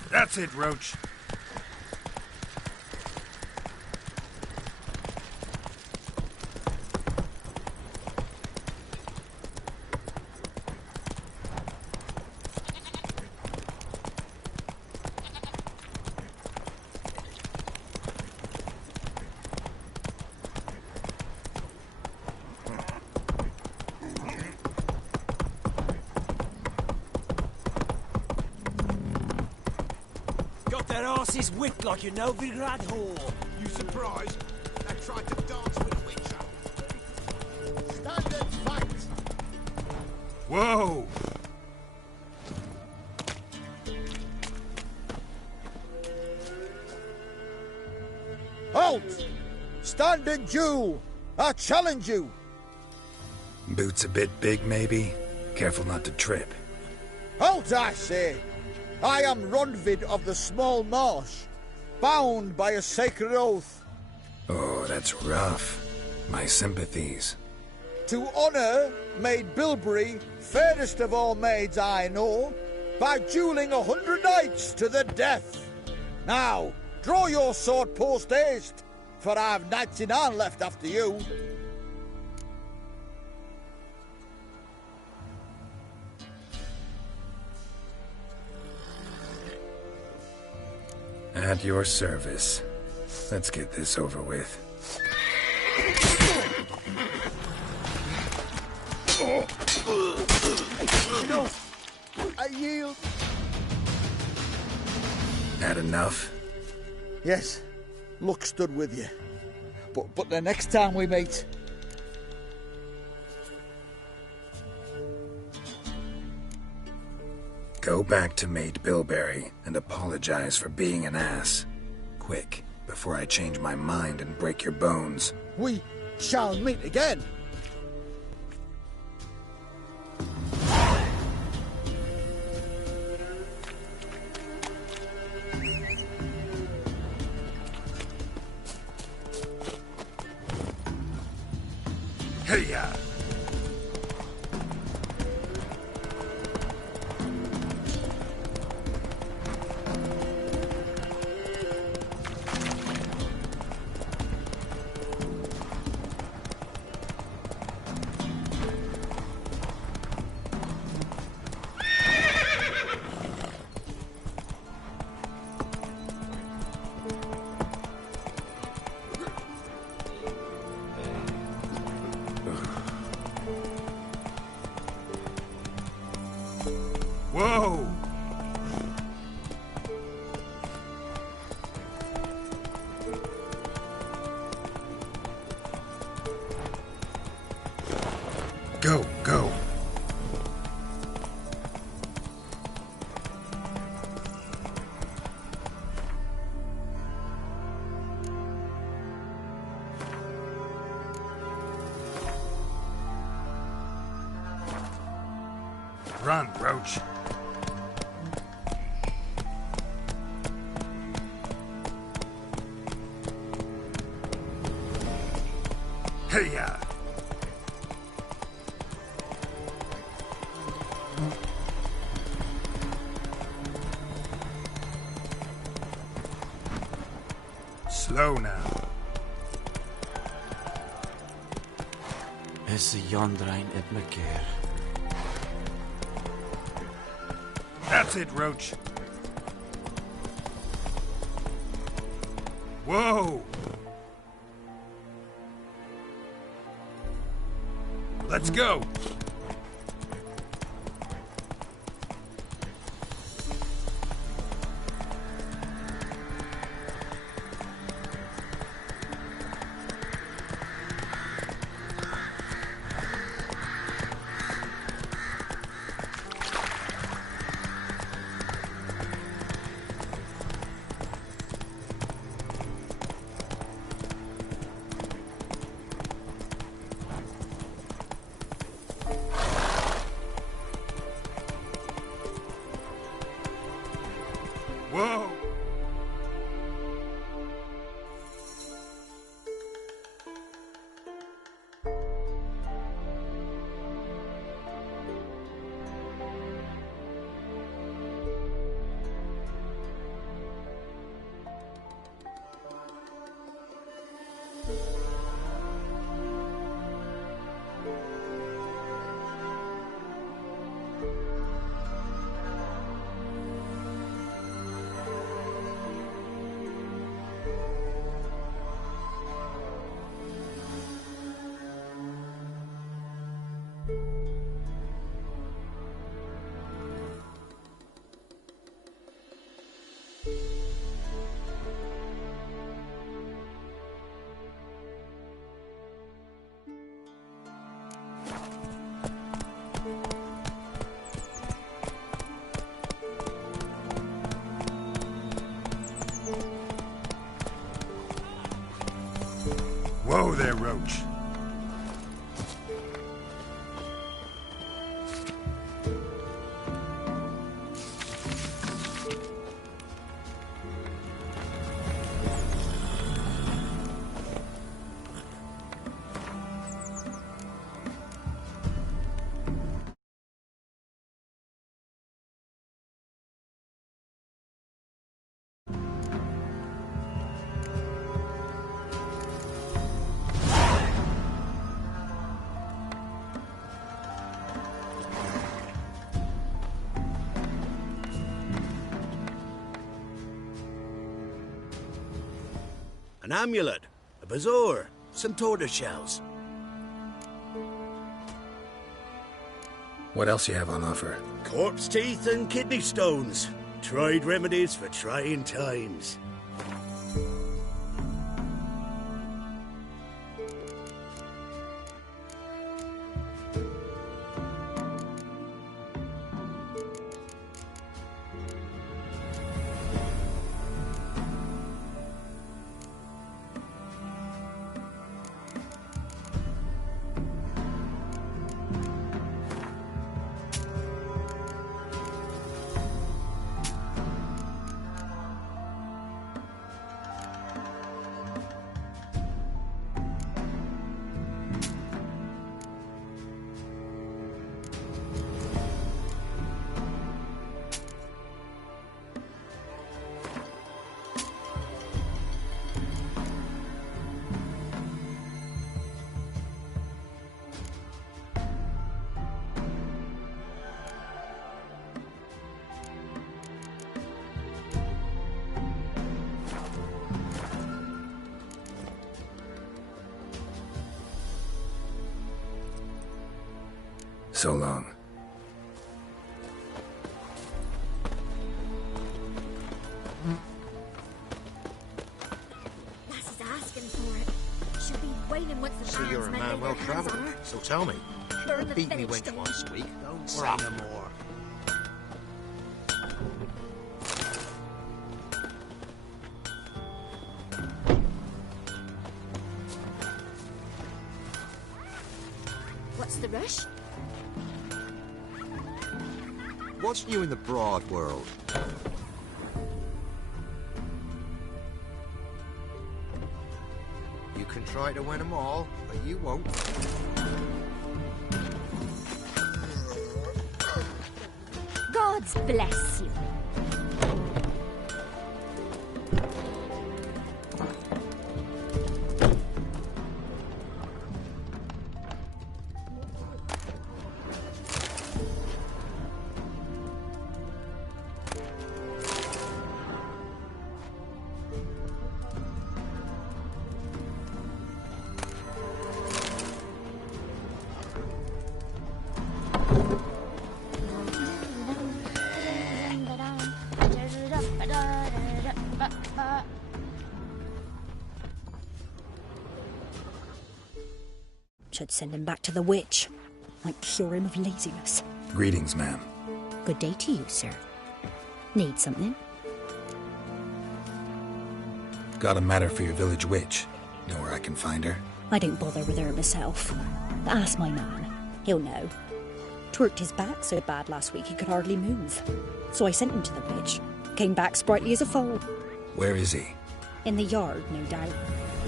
That's it, Roach. Got their asses whipped like a Novigrad whore. You surprised? They tried to dance with a witcher. Stand and fight! Whoa! Halt! Stand and duel! I challenge you! Boots a bit big, maybe? Careful not to trip. Halt, I say! I am Ronvid of the Small Marsh, bound by a sacred oath. Oh, that's rough. My sympathies. To honour Maid Bilberry, fairest of all maids I know, by duelling 100 knights to the death. Now, draw your sword post haste, for I've 99 left after you. At your service. Let's get this over with. No, I yield. Had enough? Yes, luck stood with you. But the next time we meet... Go back to Maid Bilberry and apologize for being an ass. Quick, before I change my mind and break your bones. We shall meet again. Hey-ya! Go, go. Run, Roach. Hey-ya! Slow now. Is Jondrain et Mekeer. That's it, Roach. Whoa! Let's go! Whoa! Whoa there, Roach. An amulet, a bazaar, some tortoise shells. What else you have on offer? Corpse teeth and kidney stones. Tried remedies for trying times. So long. Lass is asking for it. She'll be waiting once the So you're a man well travelled, so tell me, burn the Beat me village wench down. once a week. Don't say no more. What's the rush? What's new in the broad world? You can try to win them all, but you won't. God's bless you. Should send him back to the witch. Might cure him of laziness. Greetings, ma'am. Good day to you, sir. Need something? Got a matter for your village witch. Know where I can find her? I don't bother with her myself. Ask my man. He'll know. Twerked his back so bad last week he could hardly move. So I sent him to the witch. Came back sprightly as a foal. Where is he? In the yard, no doubt.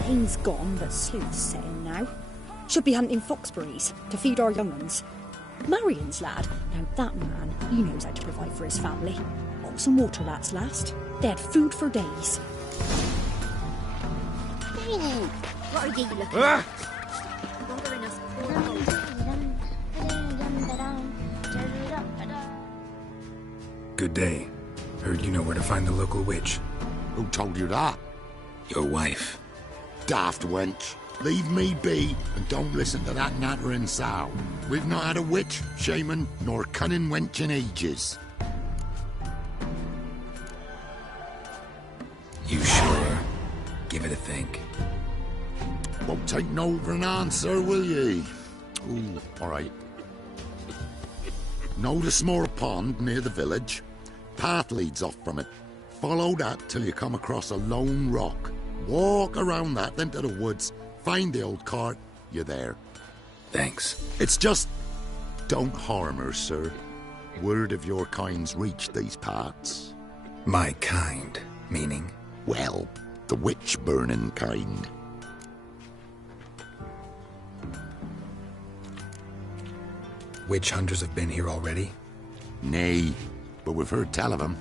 Pain's gone, but sleuth's setting now. Should be hunting foxberries to feed our young uns. Marion's lad. Now that man, he knows how to provide for his family. Bought some water lats last. They had food for days. What are you looking Ah! at? Bothering us poor Good day. Heard you know where to find the local witch. Who told you that? Your wife. Daft wench. Leave me be and don't listen to that nattering sow. We've not had a witch, shaman, nor cunning wench in ages. You sure? Give it a think. Won't take no for an answer, will ye? Ooh, all right. Know the small pond near the village? Path leads off from it. Follow that till you come across a lone rock. Walk around that, then to the woods. Find the old cart. You're there. Thanks. It's just... don't harm her, sir. Word of your kind's reached these parts. My kind, meaning? Well, the witch-burning kind. Witch hunters have been here already? Nay, but we've heard tell of 'em.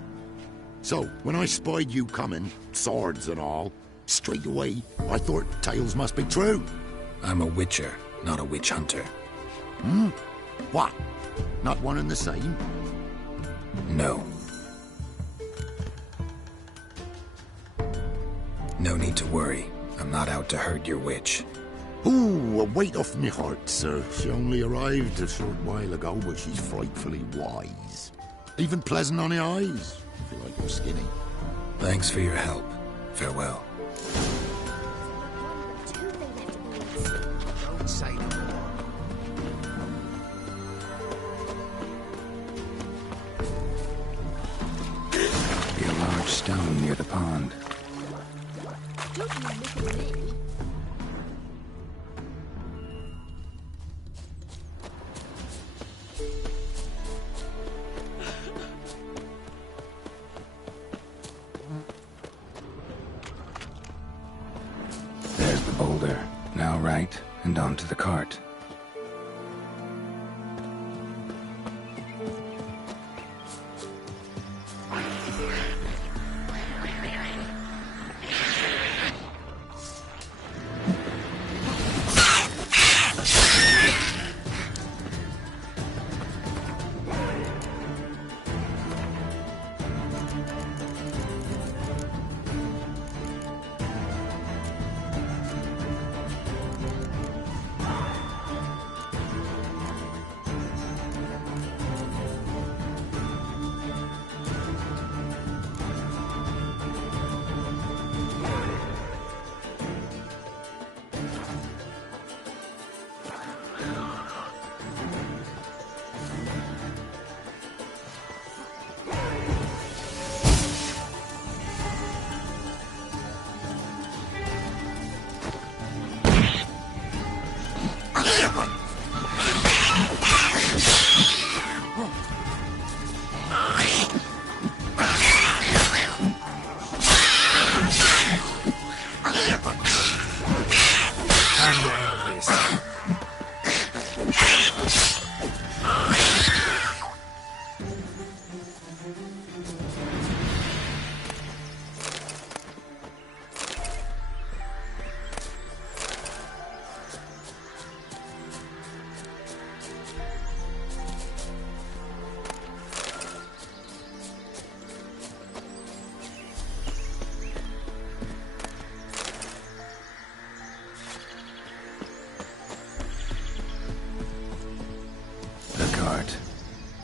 So, when I spied you coming, swords and all, straight away I thought tales must be true. I'm a witcher, not a witch hunter. Hmm? What? Not one and the same? No. No need to worry. I'm not out to hurt your witch. Ooh, a weight off me heart, sir. She only arrived a short while ago, but she's frightfully wise. Even pleasant on the eyes, if you like her skinny. Thanks for your help. Farewell. Don't say no more. Be a large stone near the pond. Don't you look at me. There's the boulder. Now right, and onto the cart.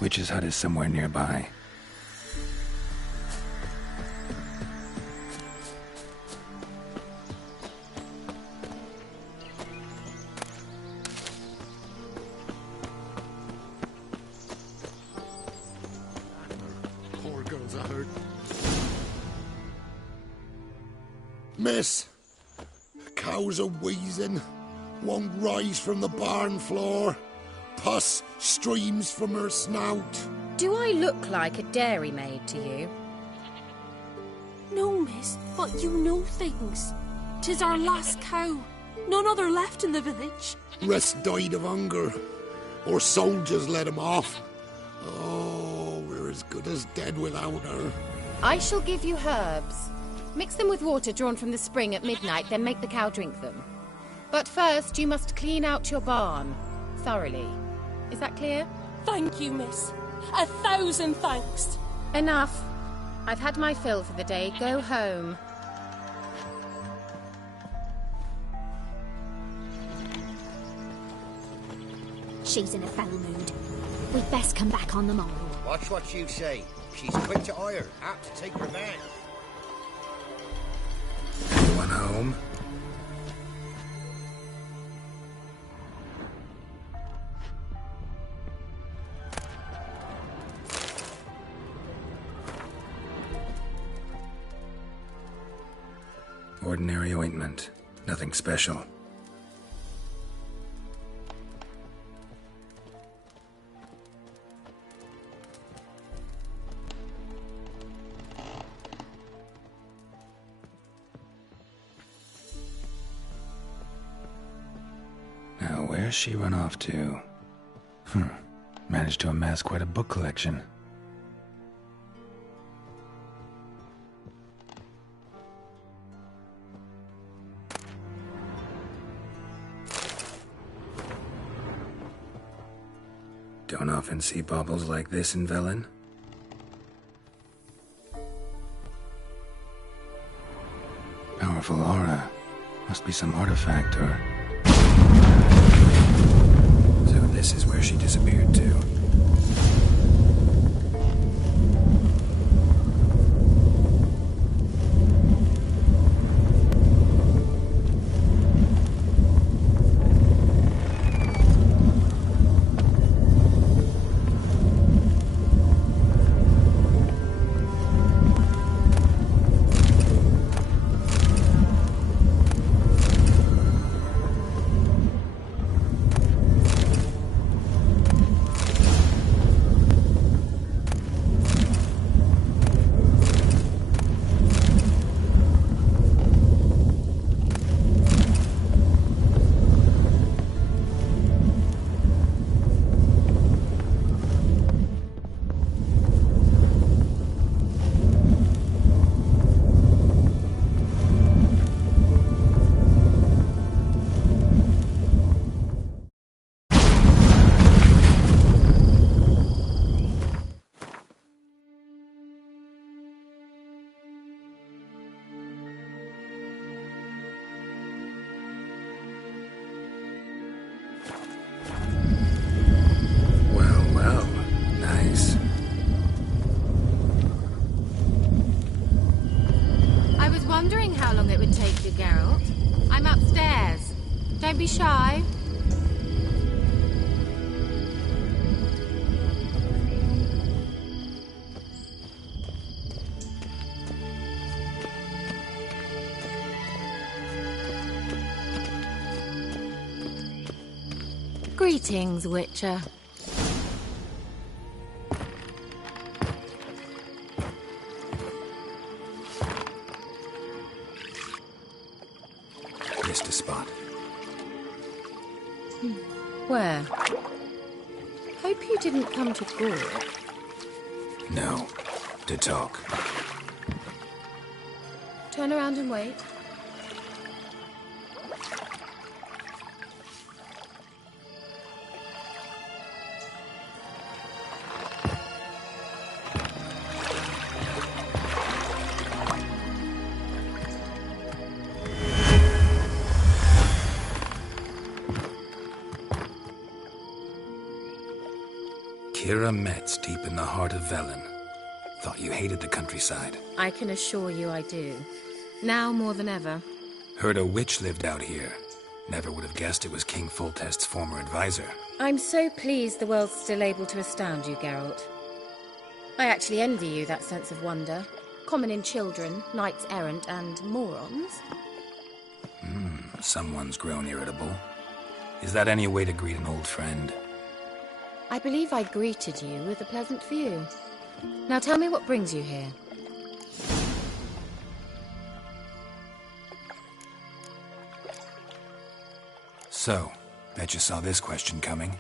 Witch's hut is somewhere nearby. Poor girls are hurt. Miss, cows are wheezing, won't rise from the barn floor. Pus streams from her snout. Do I look like a dairymaid to you? No, miss, but you know things. 'Tis our last cow. None other left in the village. Rest died of hunger. Or soldiers let him off. Oh, we're as good as dead without her. I shall give you herbs. Mix them with water drawn from the spring at midnight, then make the cow drink them. But first, you must clean out your barn. Thoroughly. Is that clear? Thank you, miss. 1,000 thanks. Enough. I've had my fill for the day. Go home. She's in a foul mood. We'd best come back on the morrow. Watch what you say. She's quick to ire, apt to take revenge. Anyone home? Ordinary ointment. Nothing special. Now, where's she run off to? Managed to amass quite a book collection. Don't often see baubles like this in Velen. Powerful aura. Must be some artifact or... So this is where she disappeared to. Wondering how long it would take you, Geralt. I'm upstairs. Don't be shy. Greetings, Witcher. Missed a spot. Where? Hope you didn't come to Gore. No. To talk. Turn around and wait. Kira Metz, deep in the heart of Velen. Thought you hated the countryside. I can assure you I do. Now more than ever. Heard a witch lived out here. Never would have guessed it was King Foltest's former advisor. I'm so pleased the world's still able to astound you, Geralt. I actually envy you that sense of wonder. Common in children, knights errant, and morons. Someone's grown irritable. Is that any way to greet an old friend? I believe I greeted you with a pleasant view. Now tell me what brings you here. So, bet you saw this question coming.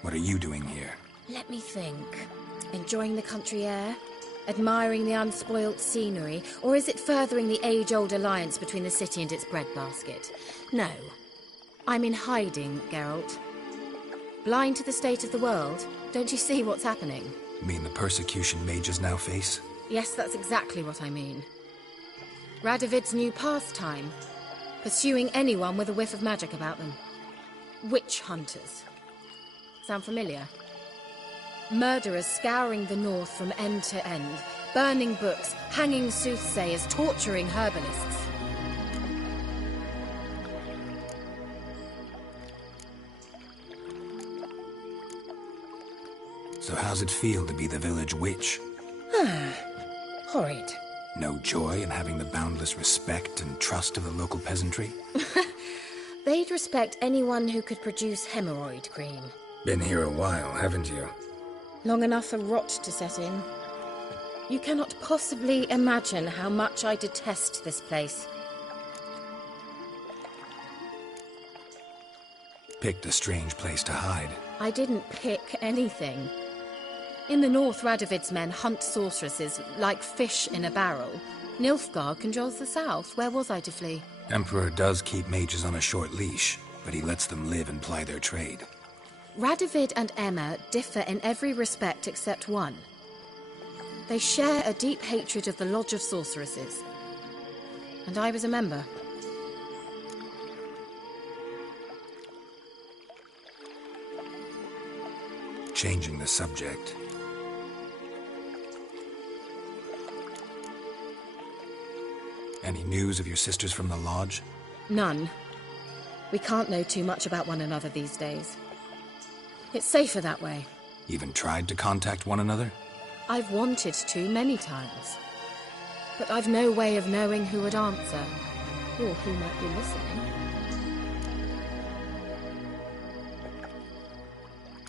What are you doing here? Let me think. Enjoying the country air? Admiring the unspoilt scenery? Or is it furthering the age-old alliance between the city and its breadbasket? No. I'm in hiding, Geralt. Blind to the state of the world? Don't you see what's happening? You mean the persecution mages now face? Yes, that's exactly what I mean. Radovid's new pastime. Pursuing anyone with a whiff of magic about them. Witch hunters. Sound familiar? Murderers scouring the north from end to end, burning books, hanging soothsayers, torturing herbalists. So how's it feel to be the village witch? Horrid. No joy in having the boundless respect and trust of the local peasantry? They'd respect anyone who could produce hemorrhoid cream. Been here a while, haven't you? Long enough for rot to set in. You cannot possibly imagine how much I detest this place. Picked a strange place to hide. I didn't pick anything. In the north, Radovid's men hunt sorceresses like fish in a barrel. Nilfgaard controls the south. Where was I to flee? Emperor does keep mages on a short leash, but he lets them live and ply their trade. Radovid and Emma differ in every respect except one. They share a deep hatred of the Lodge of Sorceresses. And I was a member. Changing the subject. Any news of your sisters from the Lodge? None. We can't know too much about one another these days. It's safer that way. Even tried to contact one another? I've wanted to many times. But I've no way of knowing who would answer, or who might be listening.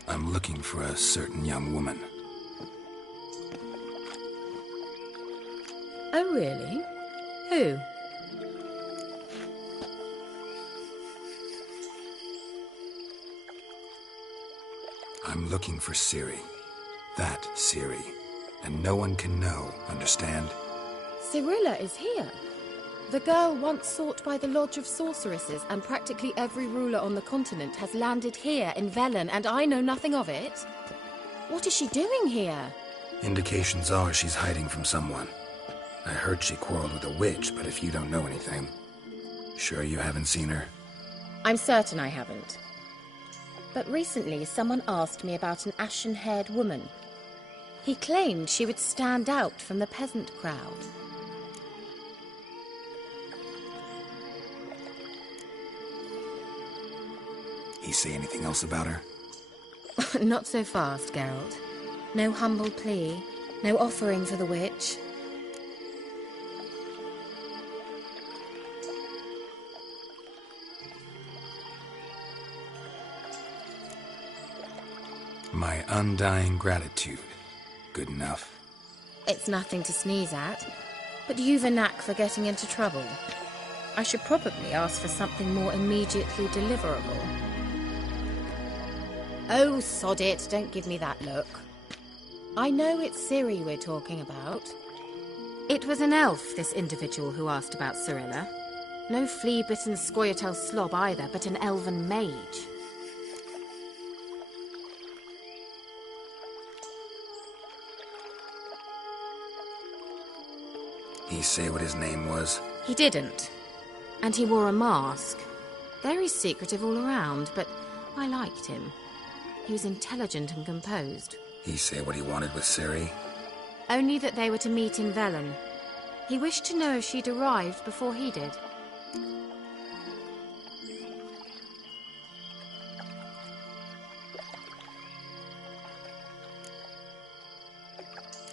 I'm looking for a certain young woman. Oh, really? Who? I'm looking for Ciri. That Ciri. And no one can know, understand? Cirilla is here. The girl once sought by the Lodge of Sorceresses, and practically every ruler on the continent has landed here in Velen, and I know nothing of it. What is she doing here? Indications are she's hiding from someone. I heard she quarreled with a witch, but if you don't know anything... Sure you haven't seen her? I'm certain I haven't. But recently someone asked me about an ashen-haired woman. He claimed she would stand out from the peasant crowd. He say anything else about her? Not so fast, Geralt. No humble plea, no offering for the witch. My undying gratitude. Good enough. It's nothing to sneeze at, but you've a knack for getting into trouble. I should probably ask for something more immediately deliverable. Oh, sod it, don't give me that look. I know it's Ciri we're talking about. It was an elf, this individual who asked about Cirilla. No flea-bitten Scoia'tael slob either, but an elven mage. He say what his name was? He didn't. And he wore a mask. Very secretive all around, but I liked him. He was intelligent and composed. He say what he wanted with Ciri? Only that they were to meet in Velen. He wished to know if she'd arrived before he did.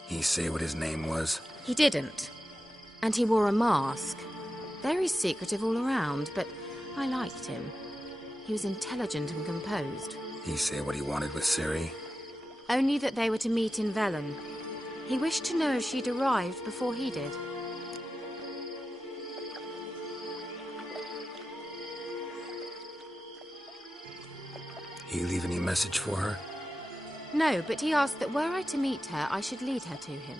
He say what his name was? He didn't. And he wore a mask. Very secretive all around, but I liked him. He was intelligent and composed. He say what he wanted with Ciri? Only that they were to meet in Velen. He wished to know if she'd arrived before he did. He leave any message for her? No, but he asked that were I to meet her, I should lead her to him.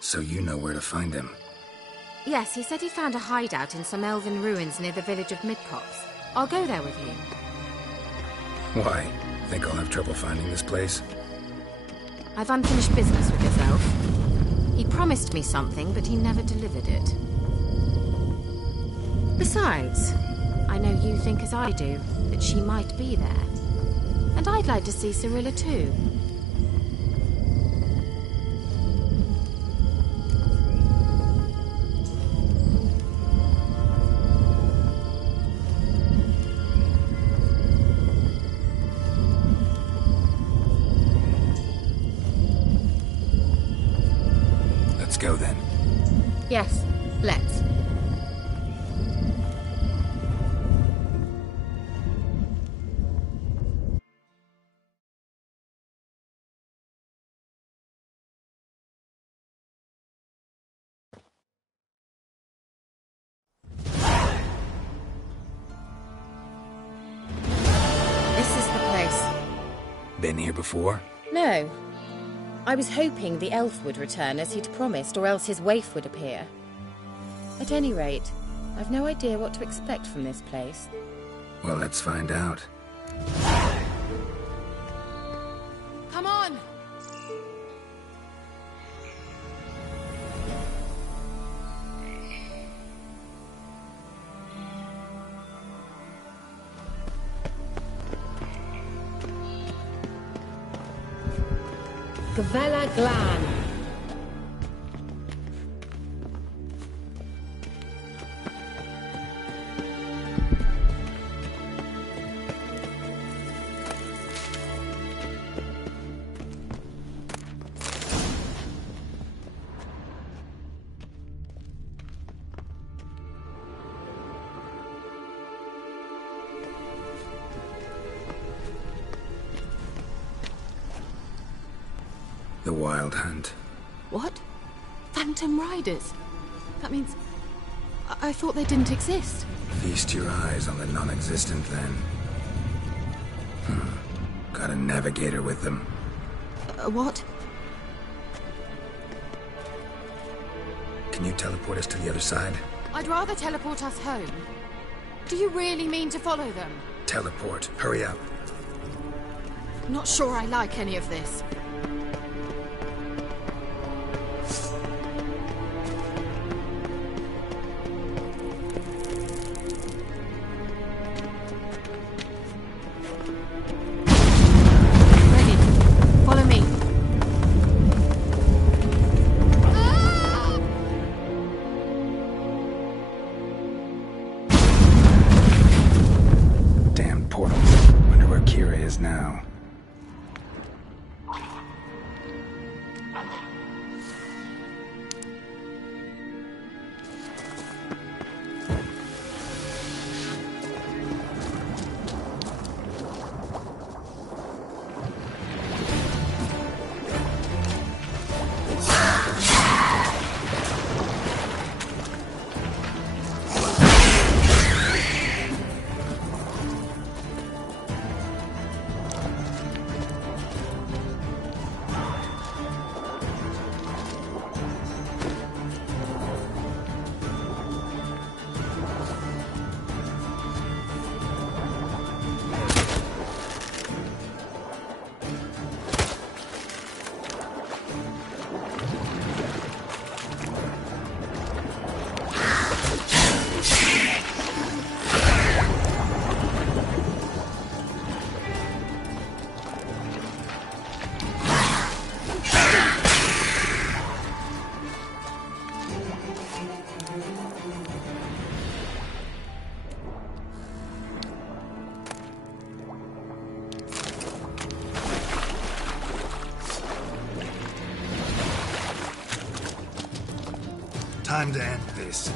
So you know where to find him? Yes, he said he found a hideout in some elven ruins near the village of Midcopse. I'll go there with you. Why? Think I'll have trouble finding this place? I've unfinished business with this elf. He promised me something, but he never delivered it. Besides, I know you think as I do, that she might be there. And I'd like to see Cirilla too. Let's go then. Yes, let's. Been here before? No. I was hoping the elf would return as he'd promised, or else his waif would appear. At any rate, I've no idea what to expect from this place. Well, let's find out. Come on! Gavella Glan. The Wild Hunt. What? Phantom Riders? That means... I thought they didn't exist. Feast your eyes on the non-existent, then. Got a navigator with them. What? Can you teleport us to the other side? I'd rather teleport us home. Do you really mean to follow them? Teleport. Hurry up. Not sure I like any of this. Now. Time to end this.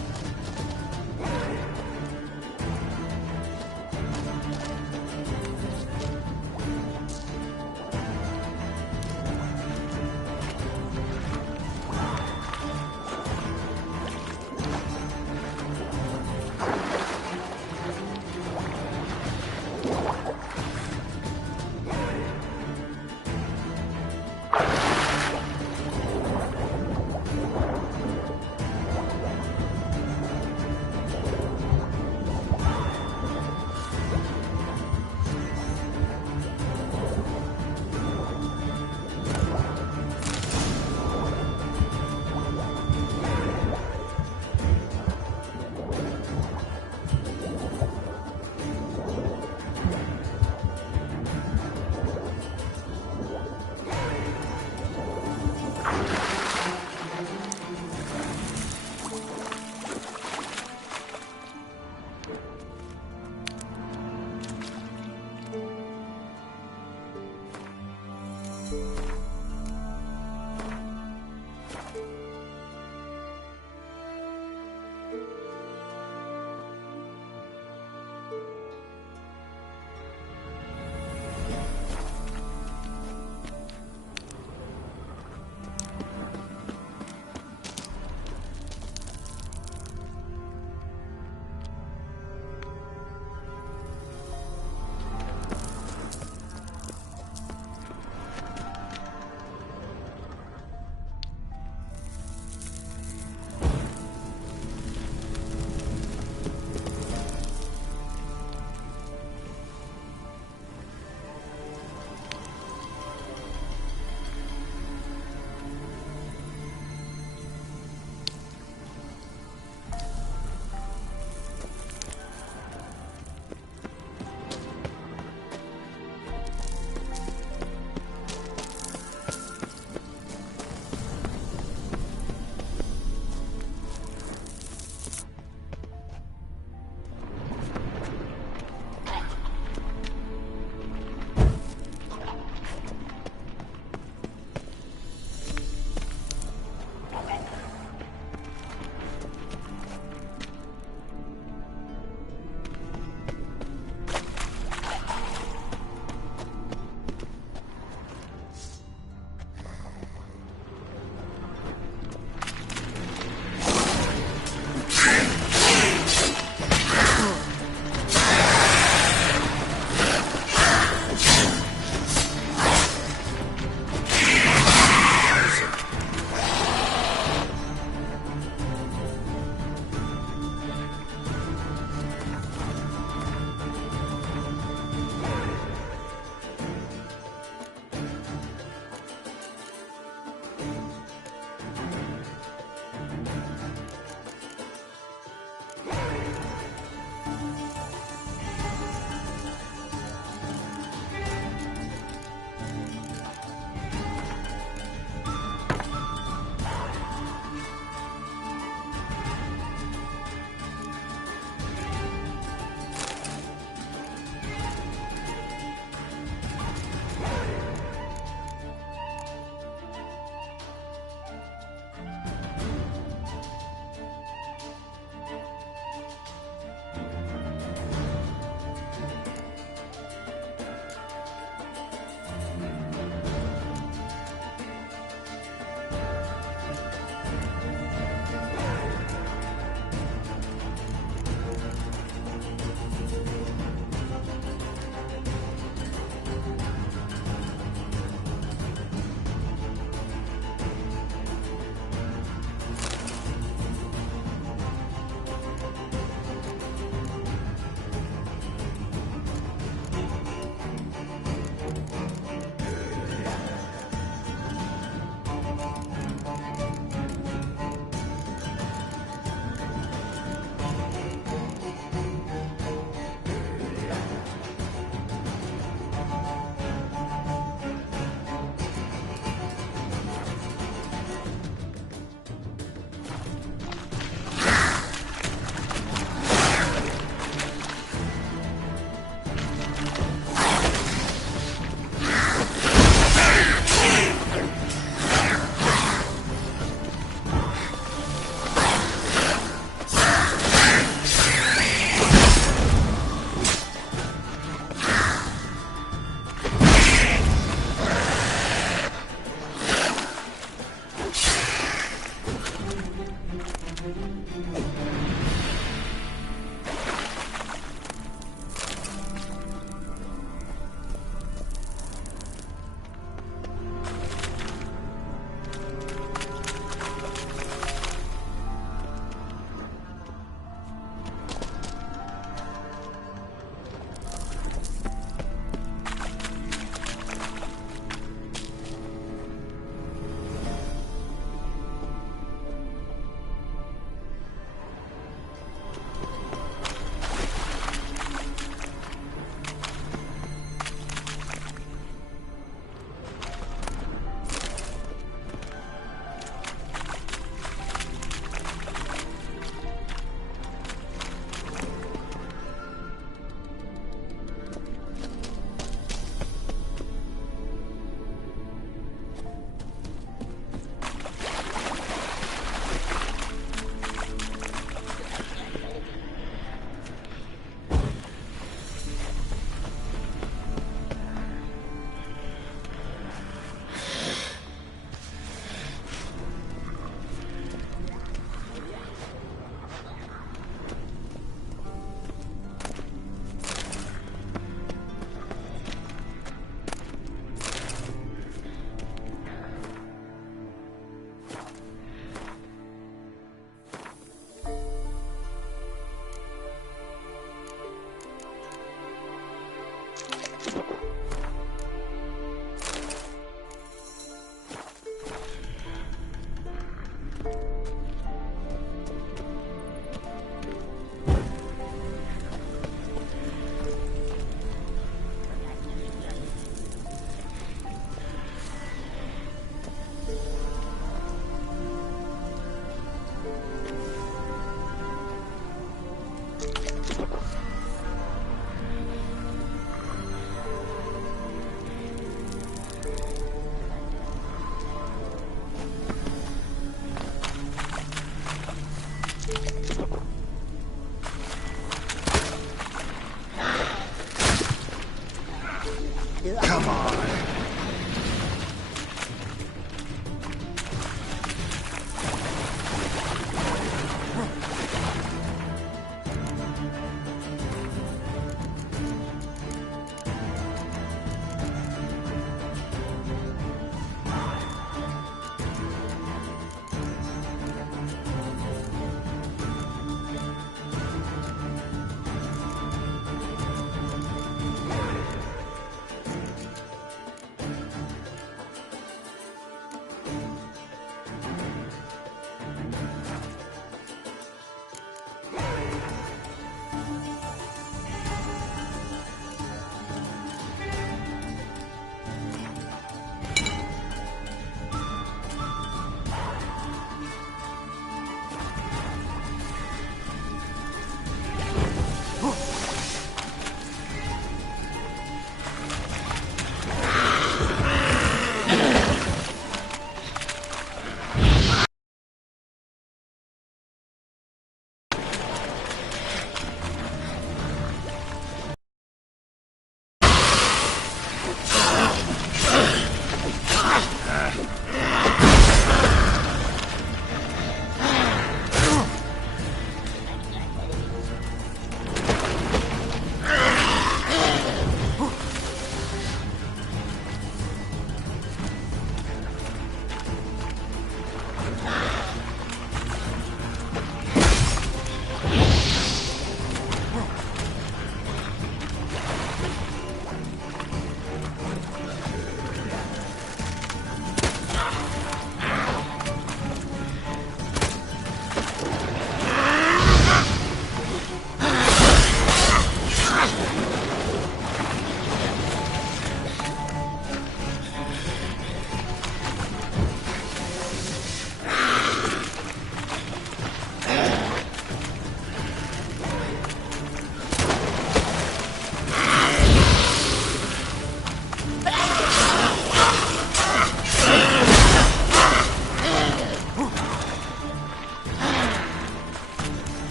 Come on.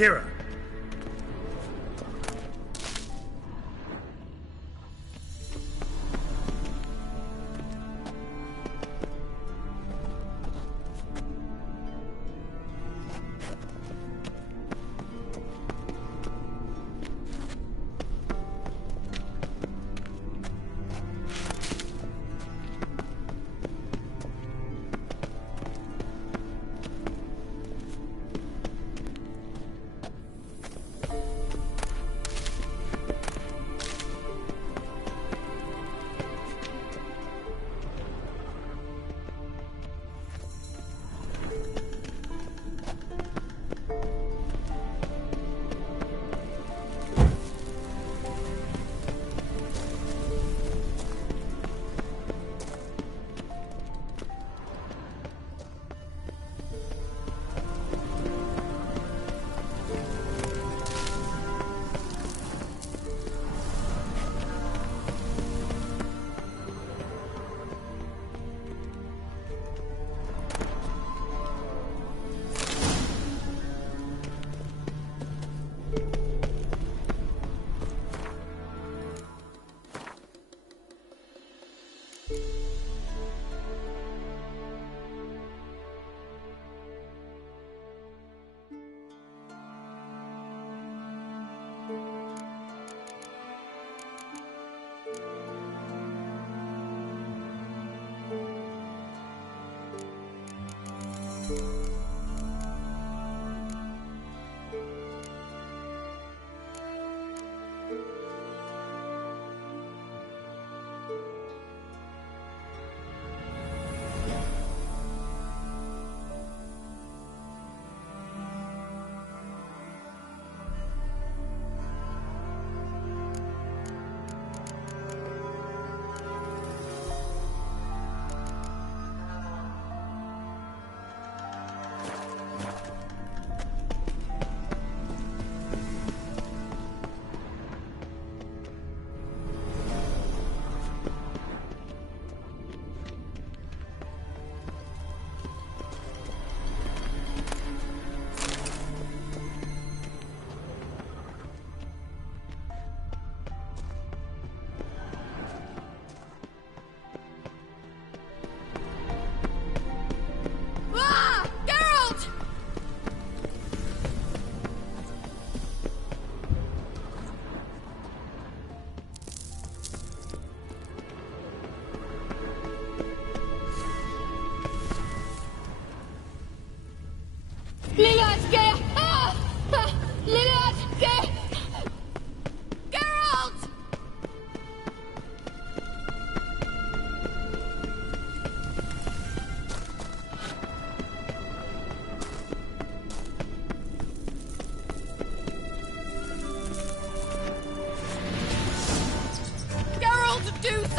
Kira.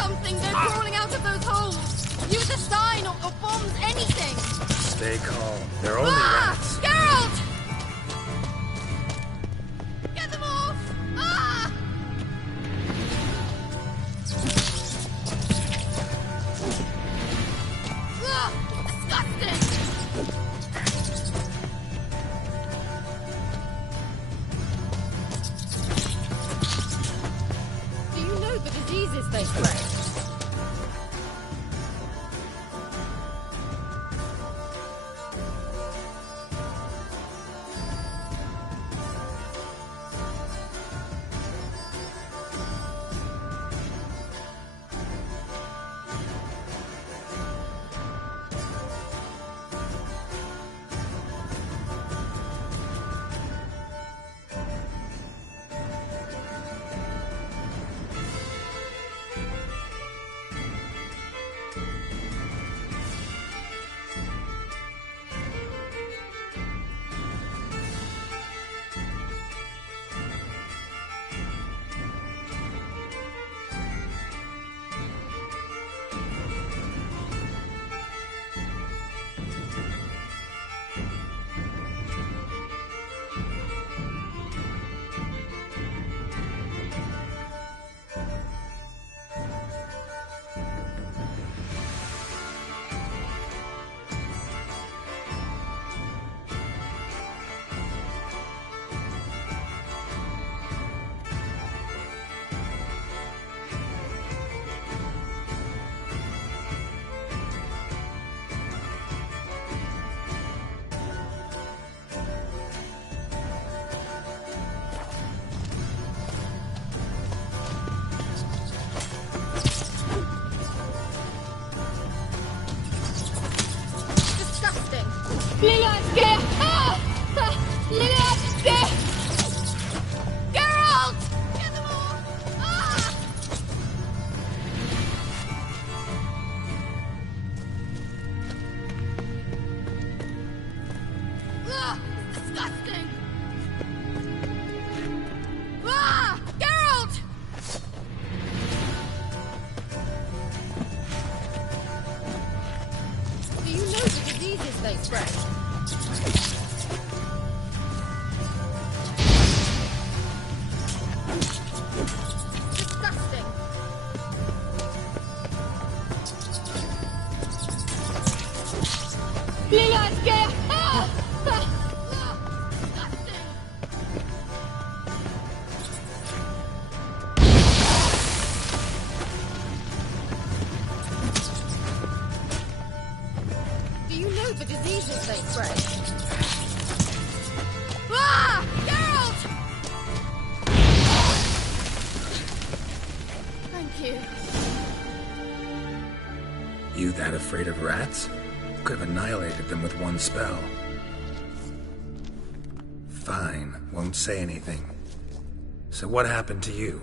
something! They're crawling out of those holes! Use a sign or bombs, anything! Stay calm. They're only rats. Geralt! Get them off! Ah! Ugh, disgusting! Do you know the diseases they spread? You that afraid of rats? Could have annihilated them with one spell. Fine, won't say anything. So what happened to you?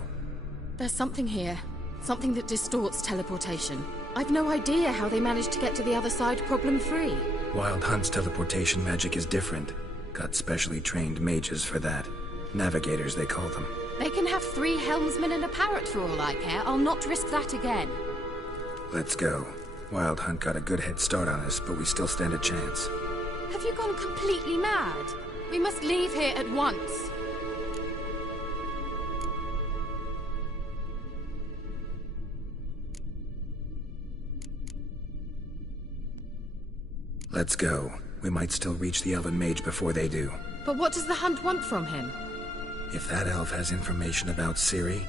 There's something here. Something that distorts teleportation. I've no idea how they managed to get to the other side problem-free. Wild Hunt's teleportation magic is different. Got specially trained mages for that. Navigators, they call them. They can have 3 helmsmen and a parrot for all I care. I'll not risk that again. Let's go. Wild Hunt got a good head start on us, but we still stand a chance. Have you gone completely mad? We must leave here at once. Let's go. We might still reach the Elven Mage before they do. But what does the Hunt want from him? If that elf has information about Ciri,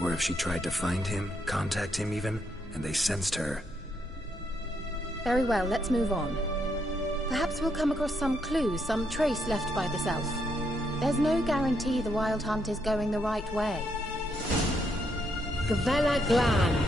or if she tried to find him, contact him even, and they sensed her. Very well, let's move on. Perhaps we'll come across some clue, some trace left by this elf. There's no guarantee the Wild Hunt is going the right way. Gavella Glan.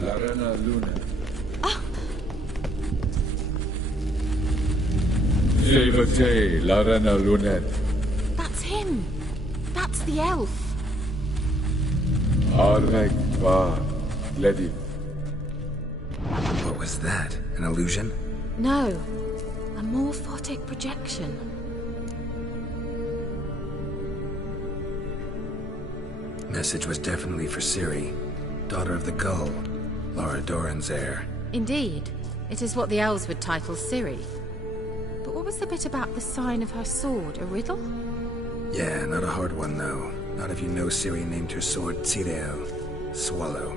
Larena Lunet. Jevate Larena Lunet. That's him! That's That's the elf. What was that? An illusion? No. A morphotic projection. Message was definitely for Ciri, daughter of the Gull, Lara Doran's heir. Indeed. It is what the elves would title Ciri. But what was the bit about the sign of her sword? A riddle? Yeah, not a hard one, though. Not if you know Ciri named her sword Tireo, Swallow.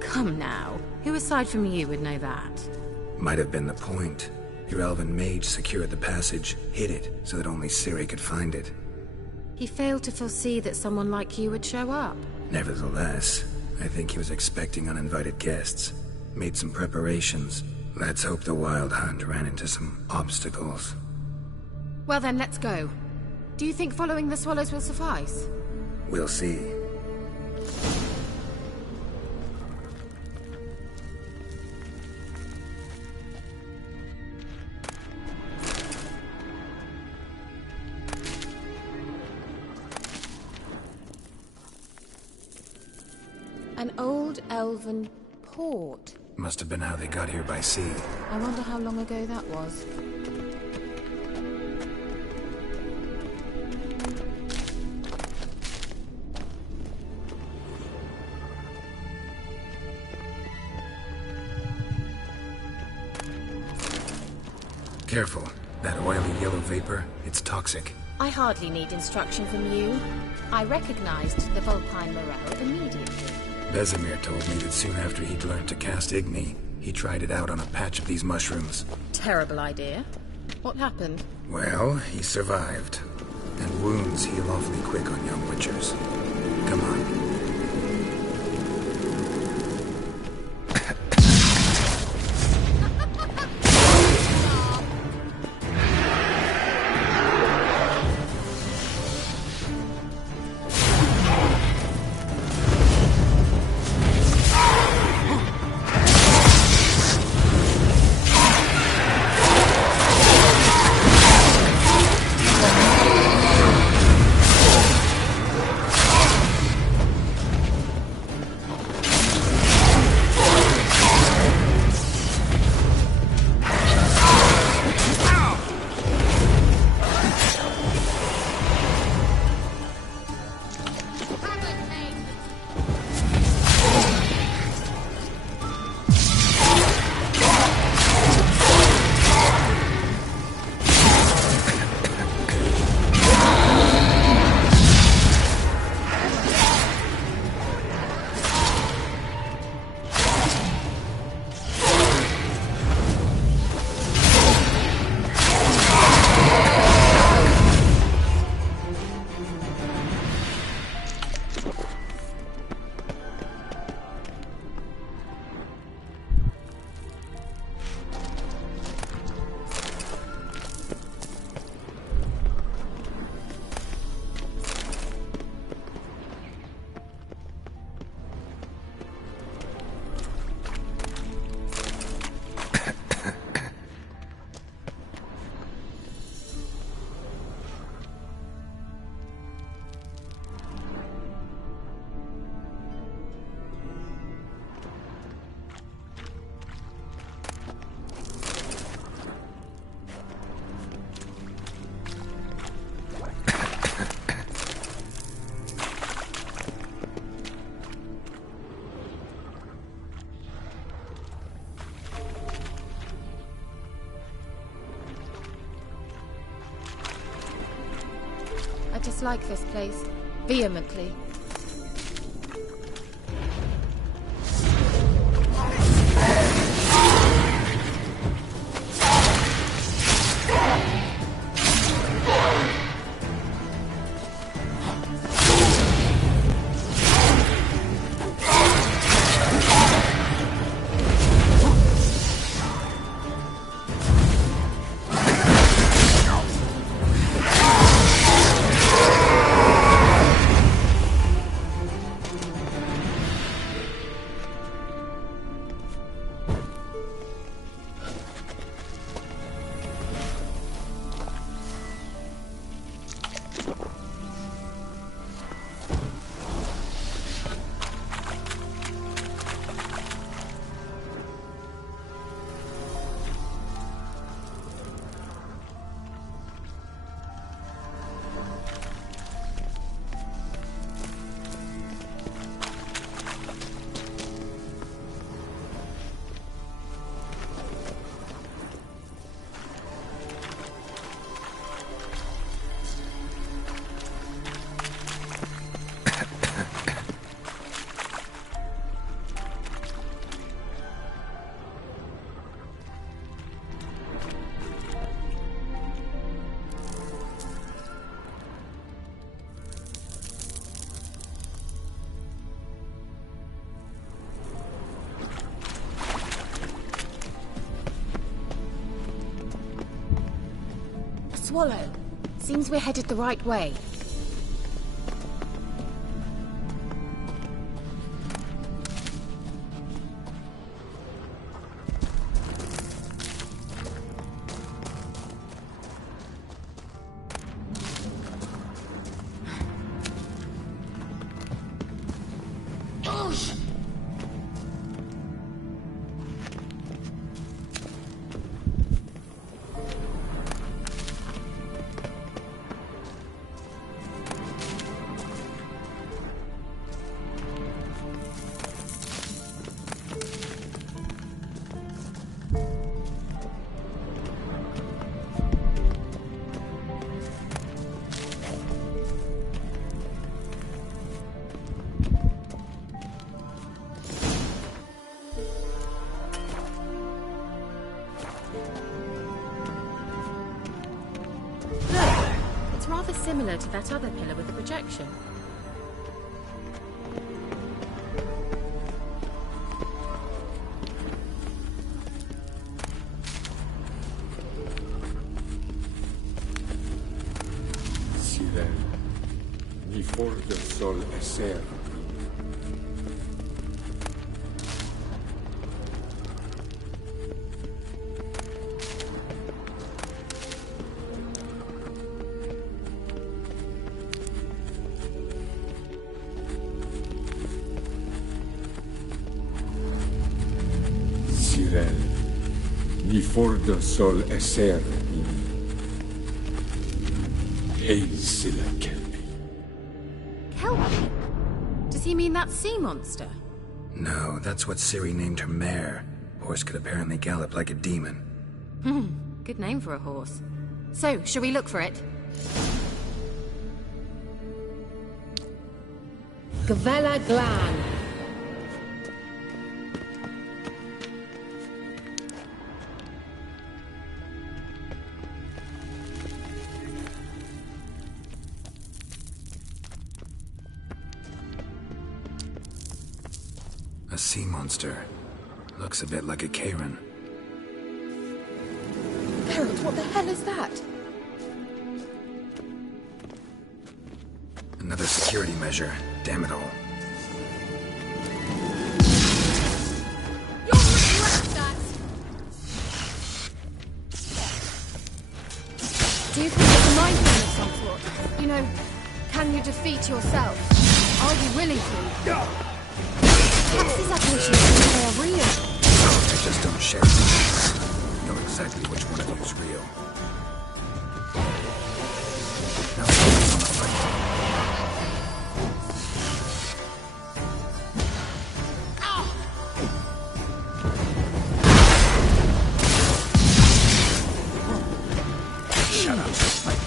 Come now. Who aside from you would know that? Might have been the point. Your elven mage secured the passage, hid it, so that only Ciri could find it. He failed to foresee that someone like you would show up. Nevertheless, I think he was expecting uninvited guests. Made some preparations. Let's hope the Wild Hunt ran into some obstacles. Well then, let's go. Do you think following the swallows will suffice? We'll see. An old elven port. Must have been how they got here by sea. I wonder how long ago that was. Careful. That oily yellow vapor, it's toxic. I hardly need instruction from you. I recognized the Vulpine morel immediately. Vesemir told me that soon after he'd learned to cast Igni, he tried it out on a patch of these mushrooms. Terrible idea. What happened? Well, he survived. And wounds heal awfully quick on young witchers. Come on. I dislike this place. Vehemently. Swallow. Seems we're headed the right way. Rather similar to that other pillar with the projection. Sirel, ni for del sol eser. Ni for del sol eser in Silla Kelpie. Kelpie? Does he mean that sea monster? No, that's what Ciri named her mare. Horse could apparently gallop like a demon. Good name for a horse. So, shall we look for it? Gavella Glan. A sea monster. Looks a bit like a Karen. Geralt, what the hell is that? Another security measure. Damn it all. You'll regret that! Do you think it's a mind game of some sort? You know, can you defeat yourself? Are you willing to? These apparitions are real. I just don't share it. Know exactly which one of you is real. Now focus on the fight. Shut up. Fight.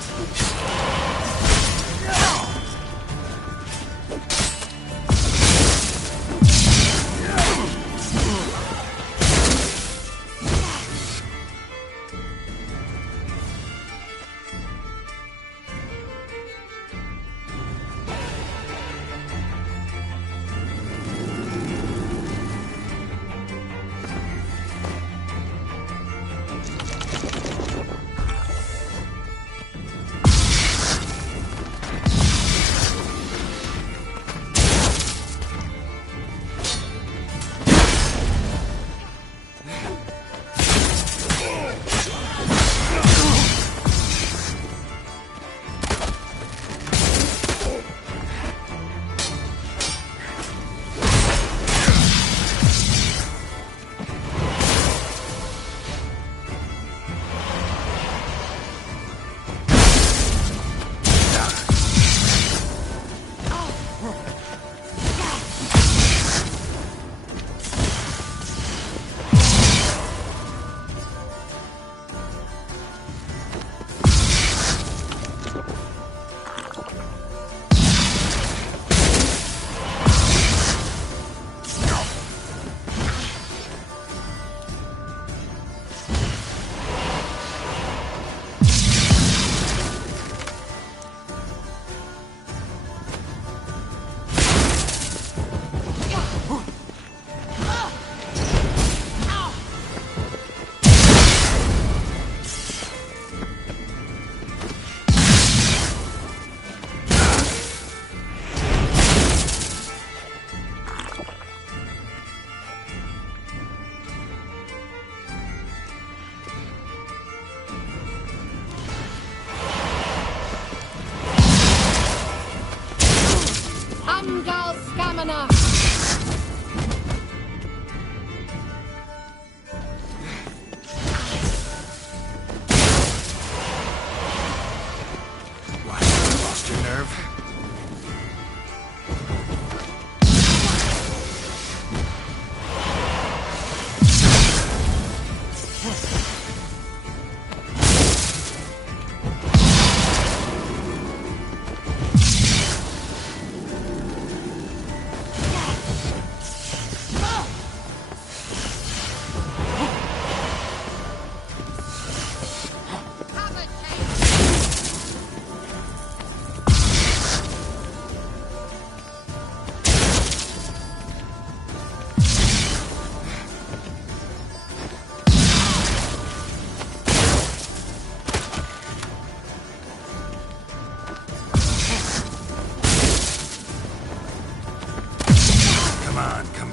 Amgal Stamina! What? You lost your nerve?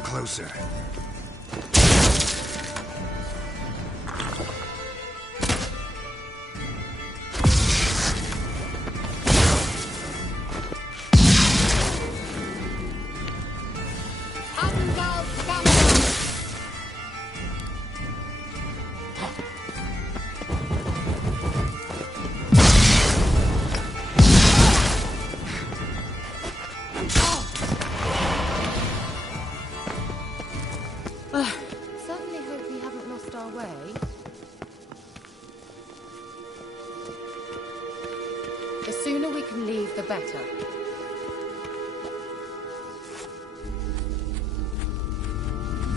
Closer. Certainly hope we haven't lost our way. The sooner we can leave, the better.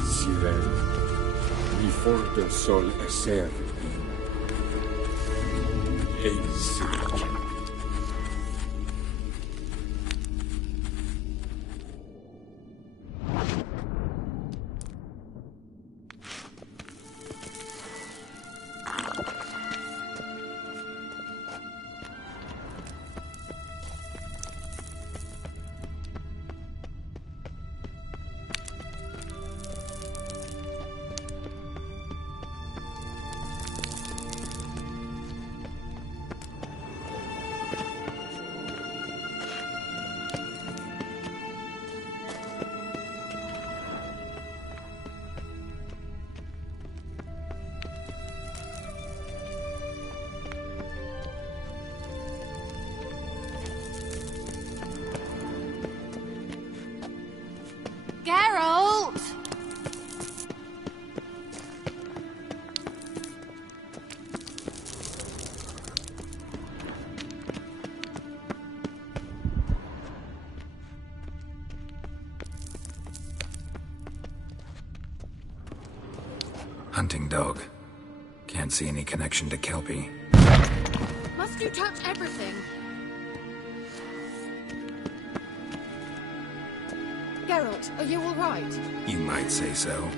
Sirel, mi forte sol eser in Eisig. Geralt! Hunting dog. Can't see any connection to Kelpie. Must you touch everything? Geralt, are you all right? You might say so.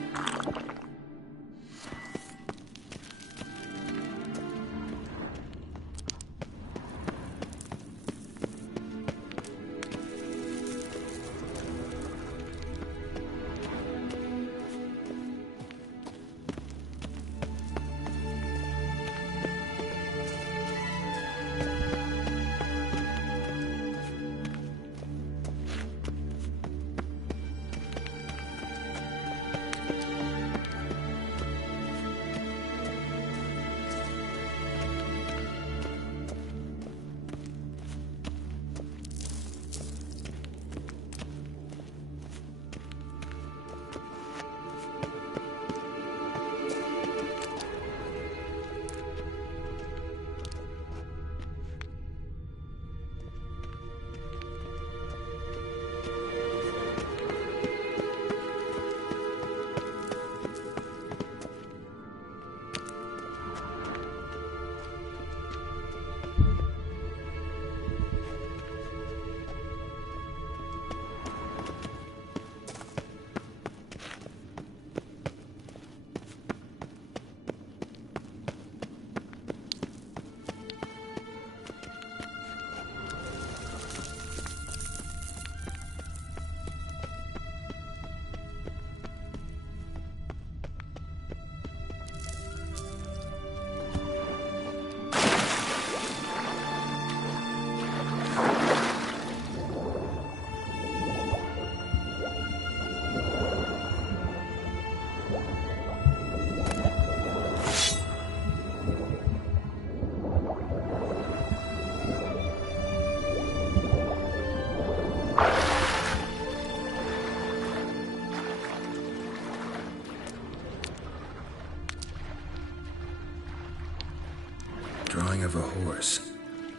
horse.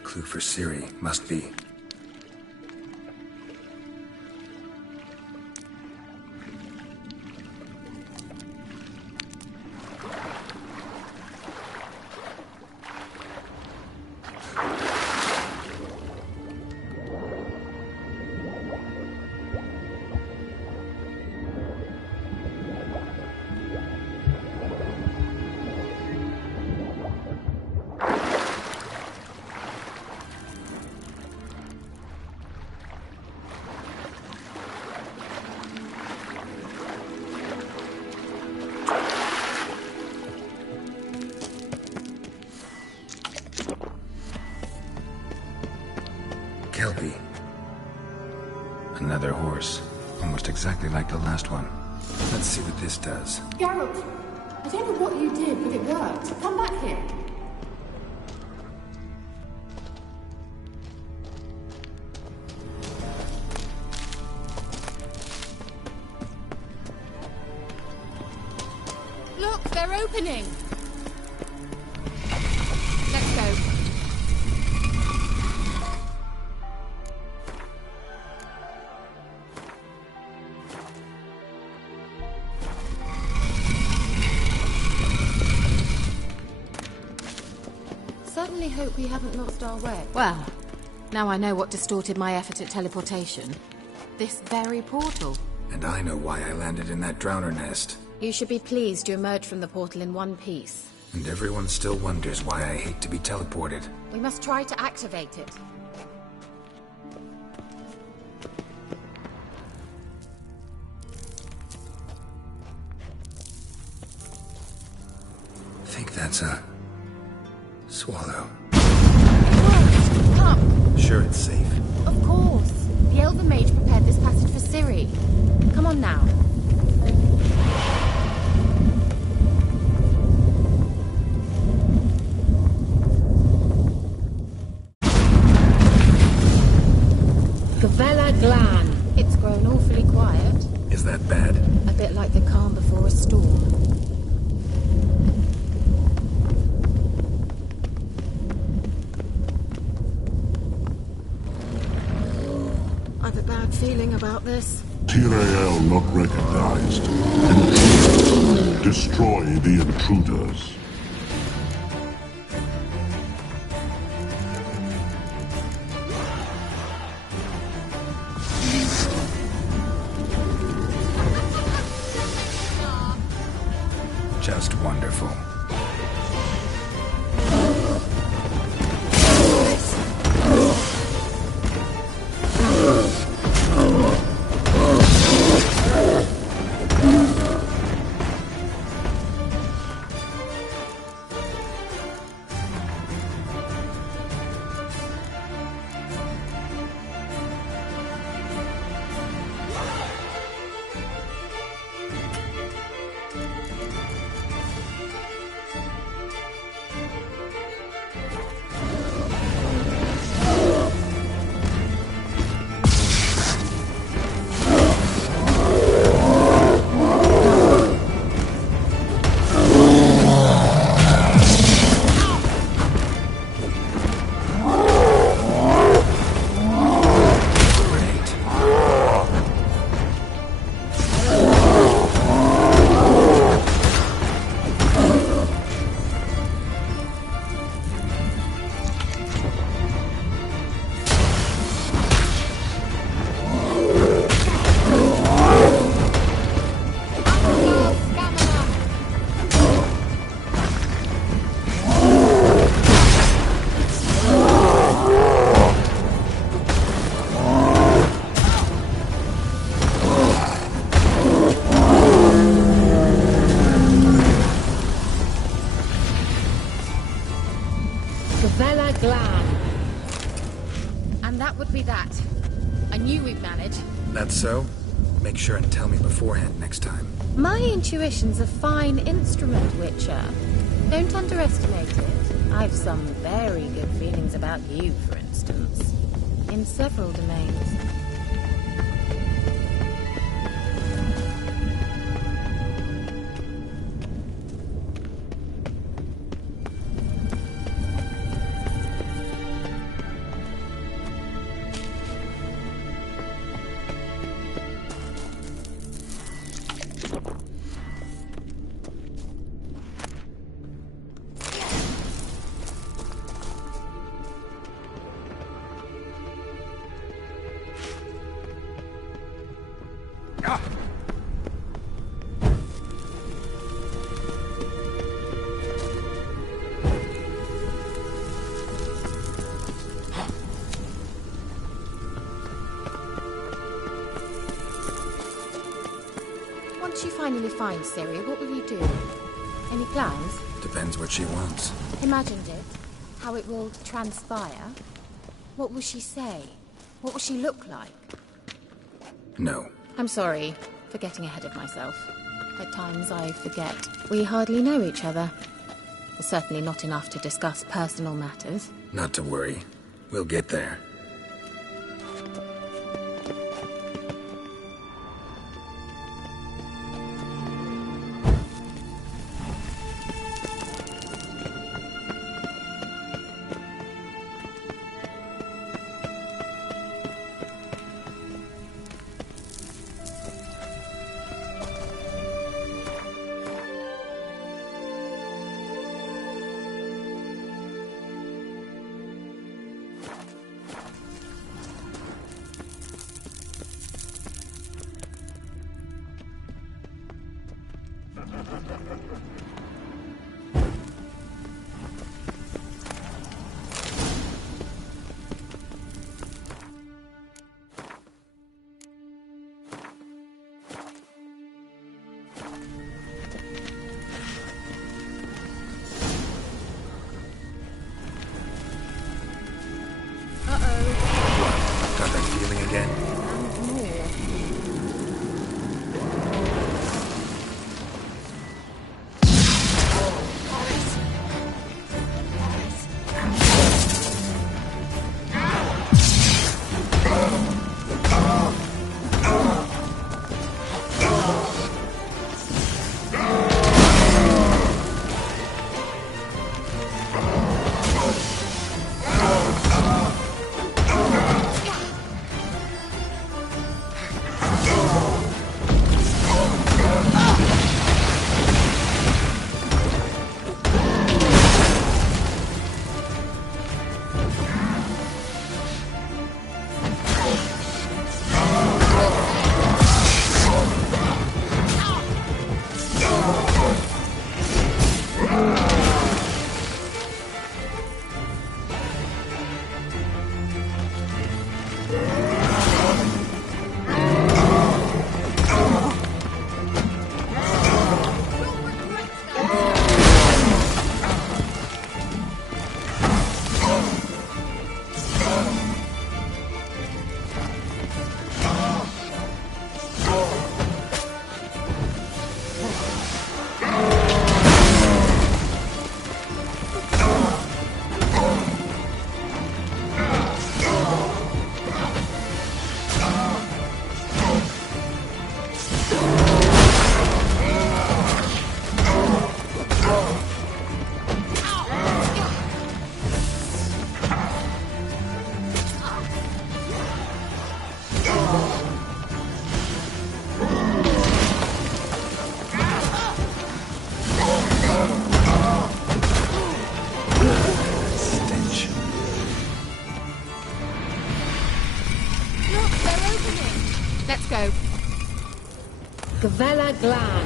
Clue for Ciri, must be. Kelpie. Another horse. Almost exactly like the last one. Let's see what this does. Geralt, I don't know what you did, but it worked. Come back here. Look, they're opening. Let's go. Certainly hope we haven't lost our way. Well, now I know what distorted my effort at teleportation. This very portal. And I know why I landed in that drowner nest. You should be pleased you emerged from the portal in one piece. And everyone still wonders why I hate to be teleported. We must try to activate it. I think that's a... swallow. Come! Sure it's safe. Of course. The Elven Mage prepared this passage for Ciri. Come on now. Gavella Glan. It's grown awfully quiet. Is that bad? A bit like the calm before a storm. I've a bad feeling about this. Tyrael not recognized. Intruders. Destroy the intruders. Just wonderful. Gavella Glan. And that would be that. I knew we'd manage. That's so? Make sure and tell me beforehand next time. My intuition's a fine instrument, Witcher. Don't underestimate it. I've some very good feelings about you, for instance. In several domains. Once you finally find Ciri, what will you do? Any plans? Depends what she wants. Imagined it. How it will transpire. What will she say? What will she look like? No. I'm sorry for getting ahead of myself. At times I forget we hardly know each other. Certainly not enough to discuss personal matters. Not to worry. We'll get there. Got that feeling again? Let's go. Gavella Glan.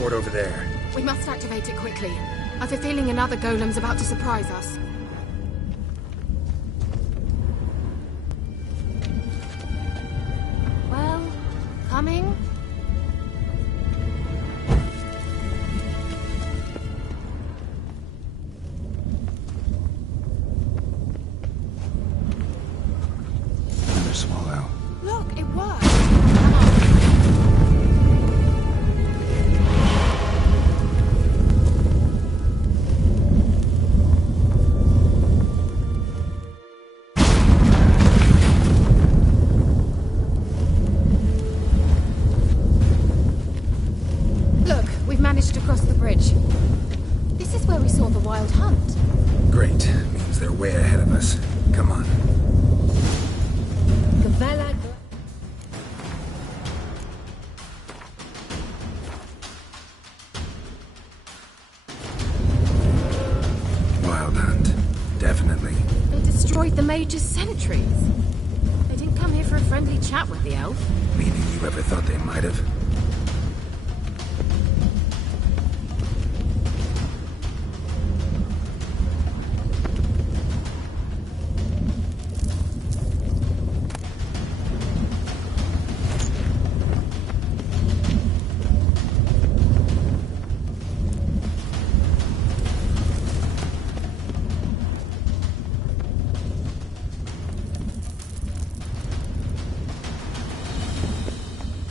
port over there. We must activate it quickly. I've a feeling another golem's about to surprise us. Well, coming? Another swallow. Look, it worked. Managed to cross the bridge. This is where we saw the wild hunt. Great. Means they're way ahead of us. Come on. Wild hunt. Definitely. They destroyed the Mage's sentries. They didn't come here for a friendly chat with the elf. Meaning you ever thought they might have?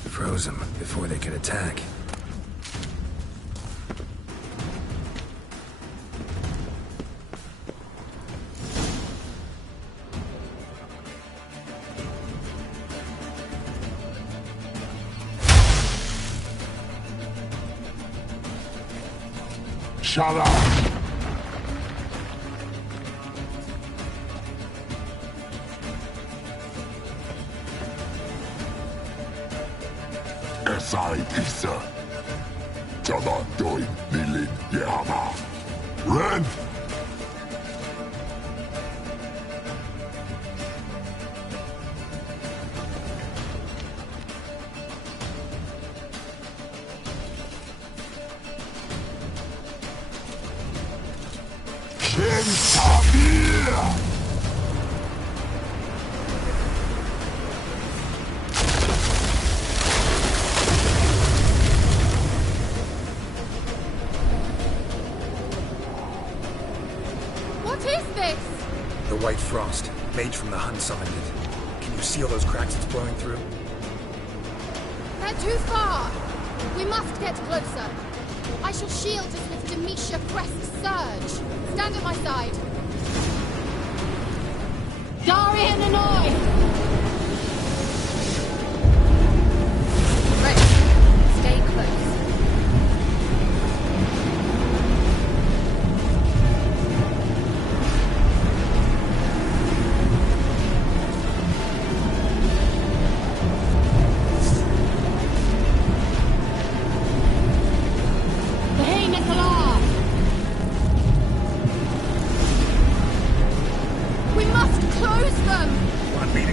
Froze them before they could attack. Shut up! Sai Pisa. Jada Doin Nilin Yama. Ren! Kentamir! White frost. Mage from the Hun summoned it. Can you see all those cracks it's blowing through? They're too far! We must get closer. I shall shield us with Demetia Crest's surge. Stand at my side. Darian Annoy! Ready. Stay close. Want me to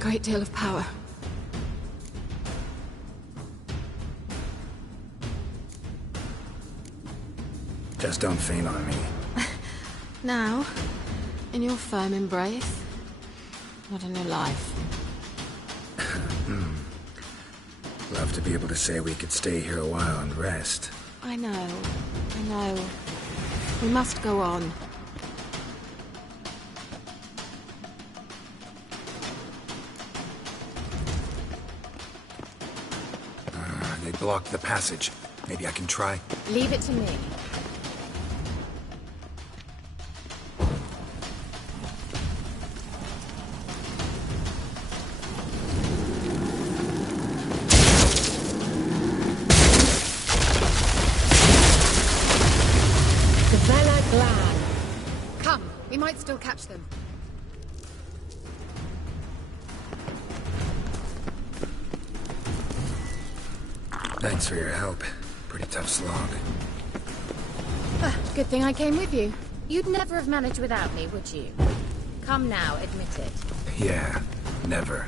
great deal of power. Just don't faint on me. Now, in your firm embrace, what a new life. Love to be able to say we could stay here a while and rest. I know. We must go on. They blocked the passage. Maybe I can try. Leave it to me. Come, we might still catch them. Thanks for your help. Pretty tough slog. Good thing I came with you. You'd never have managed without me, would you? Come now, admit it. Yeah, never.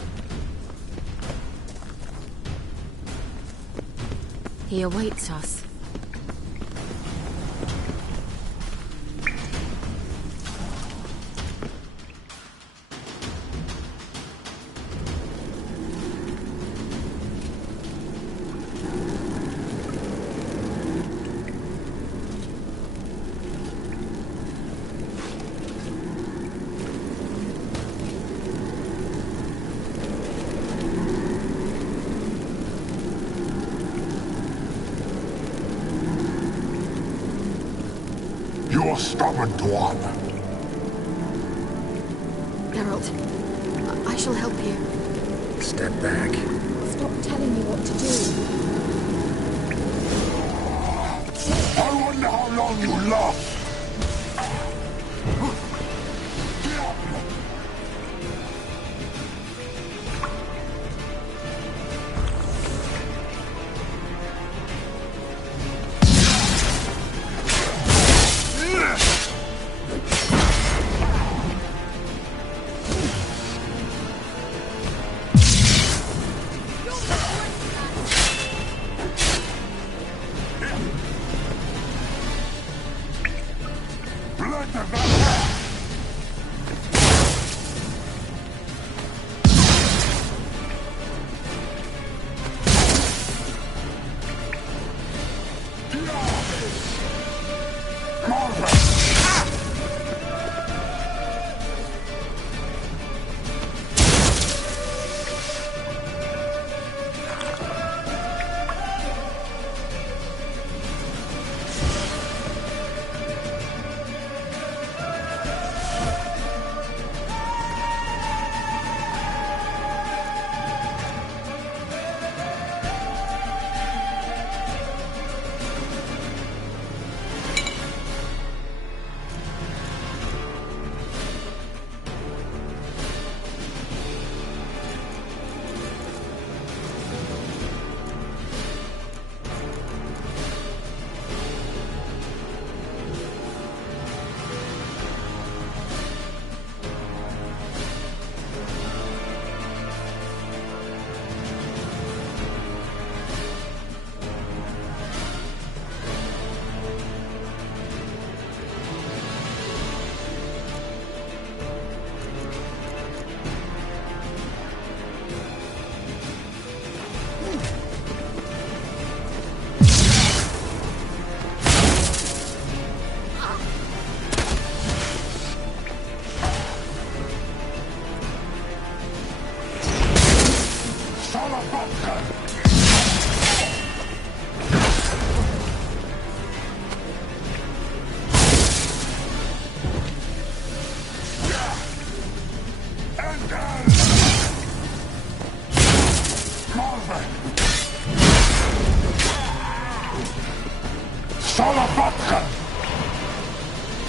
He awaits us. You're stubborn, Dwan. Geralt, I shall help you. Step back. Stop telling me what to do. I wonder how long you last.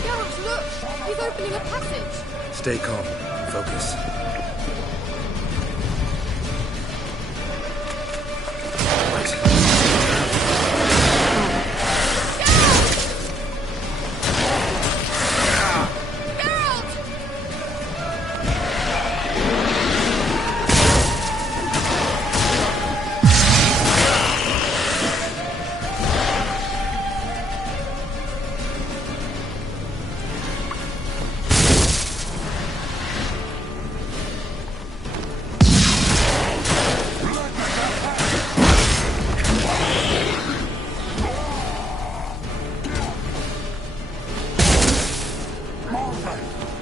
Geralt, look! He's opening a passage! Stay calm. Focus. die!